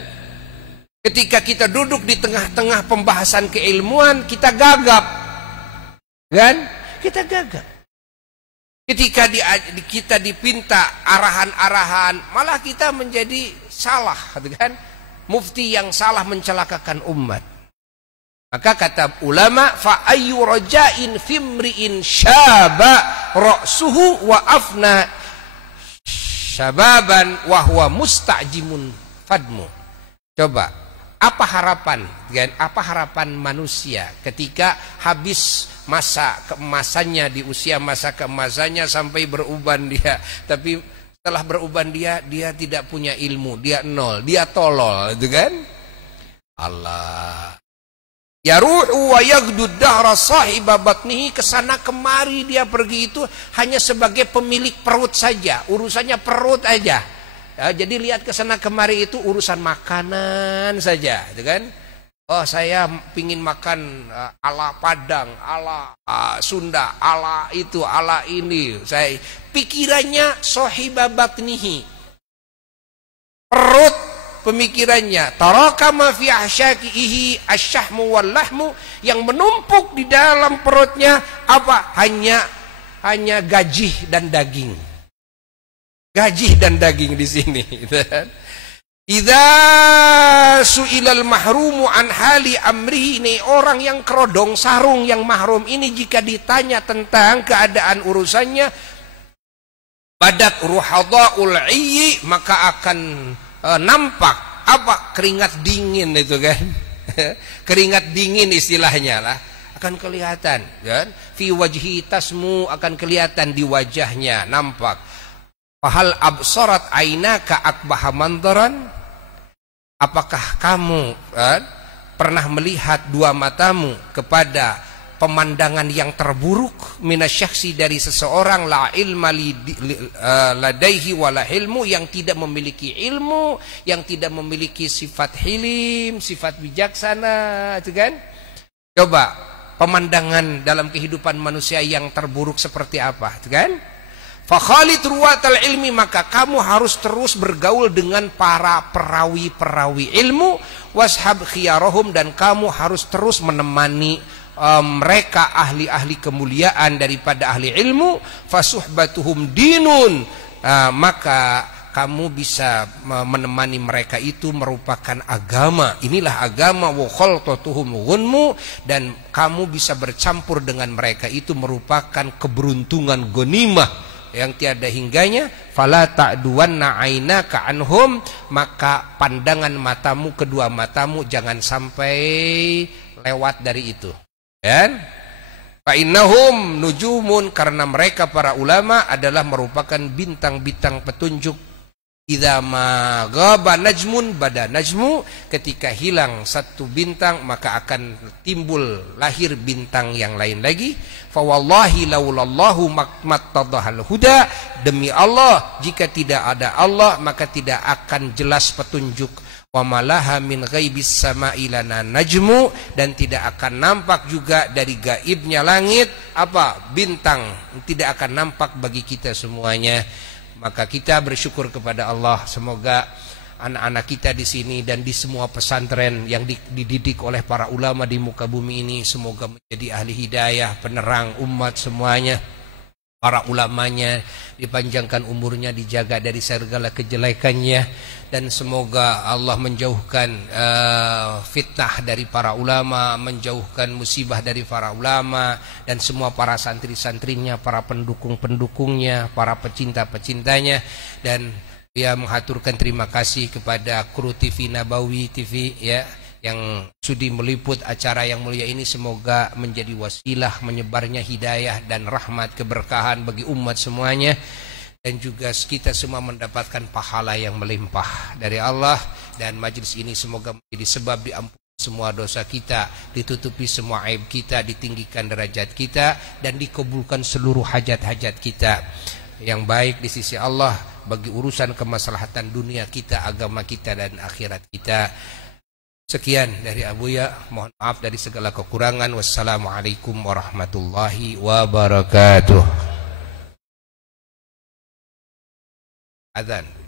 ketika kita duduk di tengah-tengah pembahasan keilmuan, kita gagap. Kan? Kita gagap. Ketika kita dipinta arahan-arahan, malah kita menjadi salah, kan? Mufti yang salah mencelakakan umat. Maka kata ulama, fa ayyu raja'in fimri'in syaba ra'suhu wa afna syababan wa huwa musta'jimun fadmu. Coba, apa harapan? Apa harapan manusia ketika habis masa keemasannya, di usia masa keemasannya sampai beruban dia, tapi setelah beruban dia tidak punya ilmu, dia nol, dia tolol, itu kan? Allah. Yaruhu wa yaghdud dahra sahiba batnihi, kesana kemari dia pergi itu hanya sebagai pemilik perut saja, urusannya perut aja. Ya, jadi lihat kesana kemari itu urusan makanan saja, gitu kan? Oh saya pingin makan ala Padang, ala Sunda, ala itu, ala ini. Saya pikirannya sahiba batnihi, perut pemikirannya. Tarakama fi ahsyakihi asyahmu wal lahmu, yang menumpuk di dalam perutnya apa? Hanya gajih dan daging. Gajih dan daging di sini. Idza su'ilal mahrumu an hali amrihi, ini orang yang kerodong sarung, yang mahrum ini jika ditanya tentang keadaan urusannya, badat ruhadaul iyyi, maka akan nampak apa? Keringat dingin itu kan. Keringat dingin istilahnya lah, akan kelihatan kan. Fi wajhi tasmu, akan kelihatan di wajahnya, nampak. Fahal absarat ainaka akbaha mandaran, apakah kamu pernah melihat dua matamu kepada pemandangan yang terburuk minasyakhsi, dari seseorang la ilma ladaihi wala ilmu, yang tidak memiliki ilmu, yang tidak memiliki sifat hilim, sifat bijaksana, itu kan? Coba pemandangan dalam kehidupan manusia yang terburuk seperti apa, itu kan? Fakhalid ruwatal ilmi, maka kamu harus terus bergaul dengan para perawi-perawi ilmu, washab khiyarahum, dan kamu harus terus menemani mereka ahli-ahli kemuliaan daripada ahli ilmu. Fasuhbatuhum dinun, maka kamu bisa menemani mereka itu merupakan agama. Inilah agama. Wa khaltatuhum ghunmu, dan kamu bisa bercampur dengan mereka itu merupakan keberuntungan ghanimah yang tiada hingganya. Fala ta'duwanna ainaka anhum, maka pandangan matamu, kedua matamu, jangan sampai lewat dari itu. Dan fa innahum nujumun, karena mereka para ulama adalah merupakan bintang-bintang petunjuk. Idza ma ghaba najmun bada najmu, ketika hilang satu bintang maka akan timbul lahir bintang yang lain lagi. Fa wallahi laulallahu mattadhal huda, demi Allah jika tidak ada Allah maka tidak akan jelas petunjuk. Wa malaha min ghaibis sama'i lana najmu, dan tidak akan nampak juga dari gaibnya langit apa? Bintang, tidak akan nampak bagi kita semuanya. Maka kita bersyukur kepada Allah, semoga anak-anak kita di sini dan di semua pesantren yang dididik oleh para ulama di muka bumi ini, semoga menjadi ahli hidayah, penerang umat semuanya. Para ulamanya dipanjangkan umurnya, dijaga dari segala kejelekannya, dan semoga Allah menjauhkan fitnah dari para ulama, menjauhkan musibah dari para ulama, dan semua para santri-santrinya, para pendukung-pendukungnya, para pecinta-pecintanya. Dan ya, menghaturkan terima kasih kepada kru TV Nabawi TV ya, yang sudi meliput acara yang mulia ini. Semoga menjadi wasilah menyebarnya hidayah dan rahmat keberkahan bagi umat semuanya, dan juga kita semua mendapatkan pahala yang melimpah dari Allah. Dan majelis ini semoga menjadi sebab diampuni semua dosa kita, ditutupi semua aib kita, ditinggikan derajat kita, dan dikabulkan seluruh hajat-hajat kita yang baik di sisi Allah bagi urusan kemaslahatan dunia kita, agama kita, dan akhirat kita. Sekian dari Abuya, mohon maaf dari segala kekurangan. Wassalamualaikum warahmatullahi wabarakatuh. Adzan.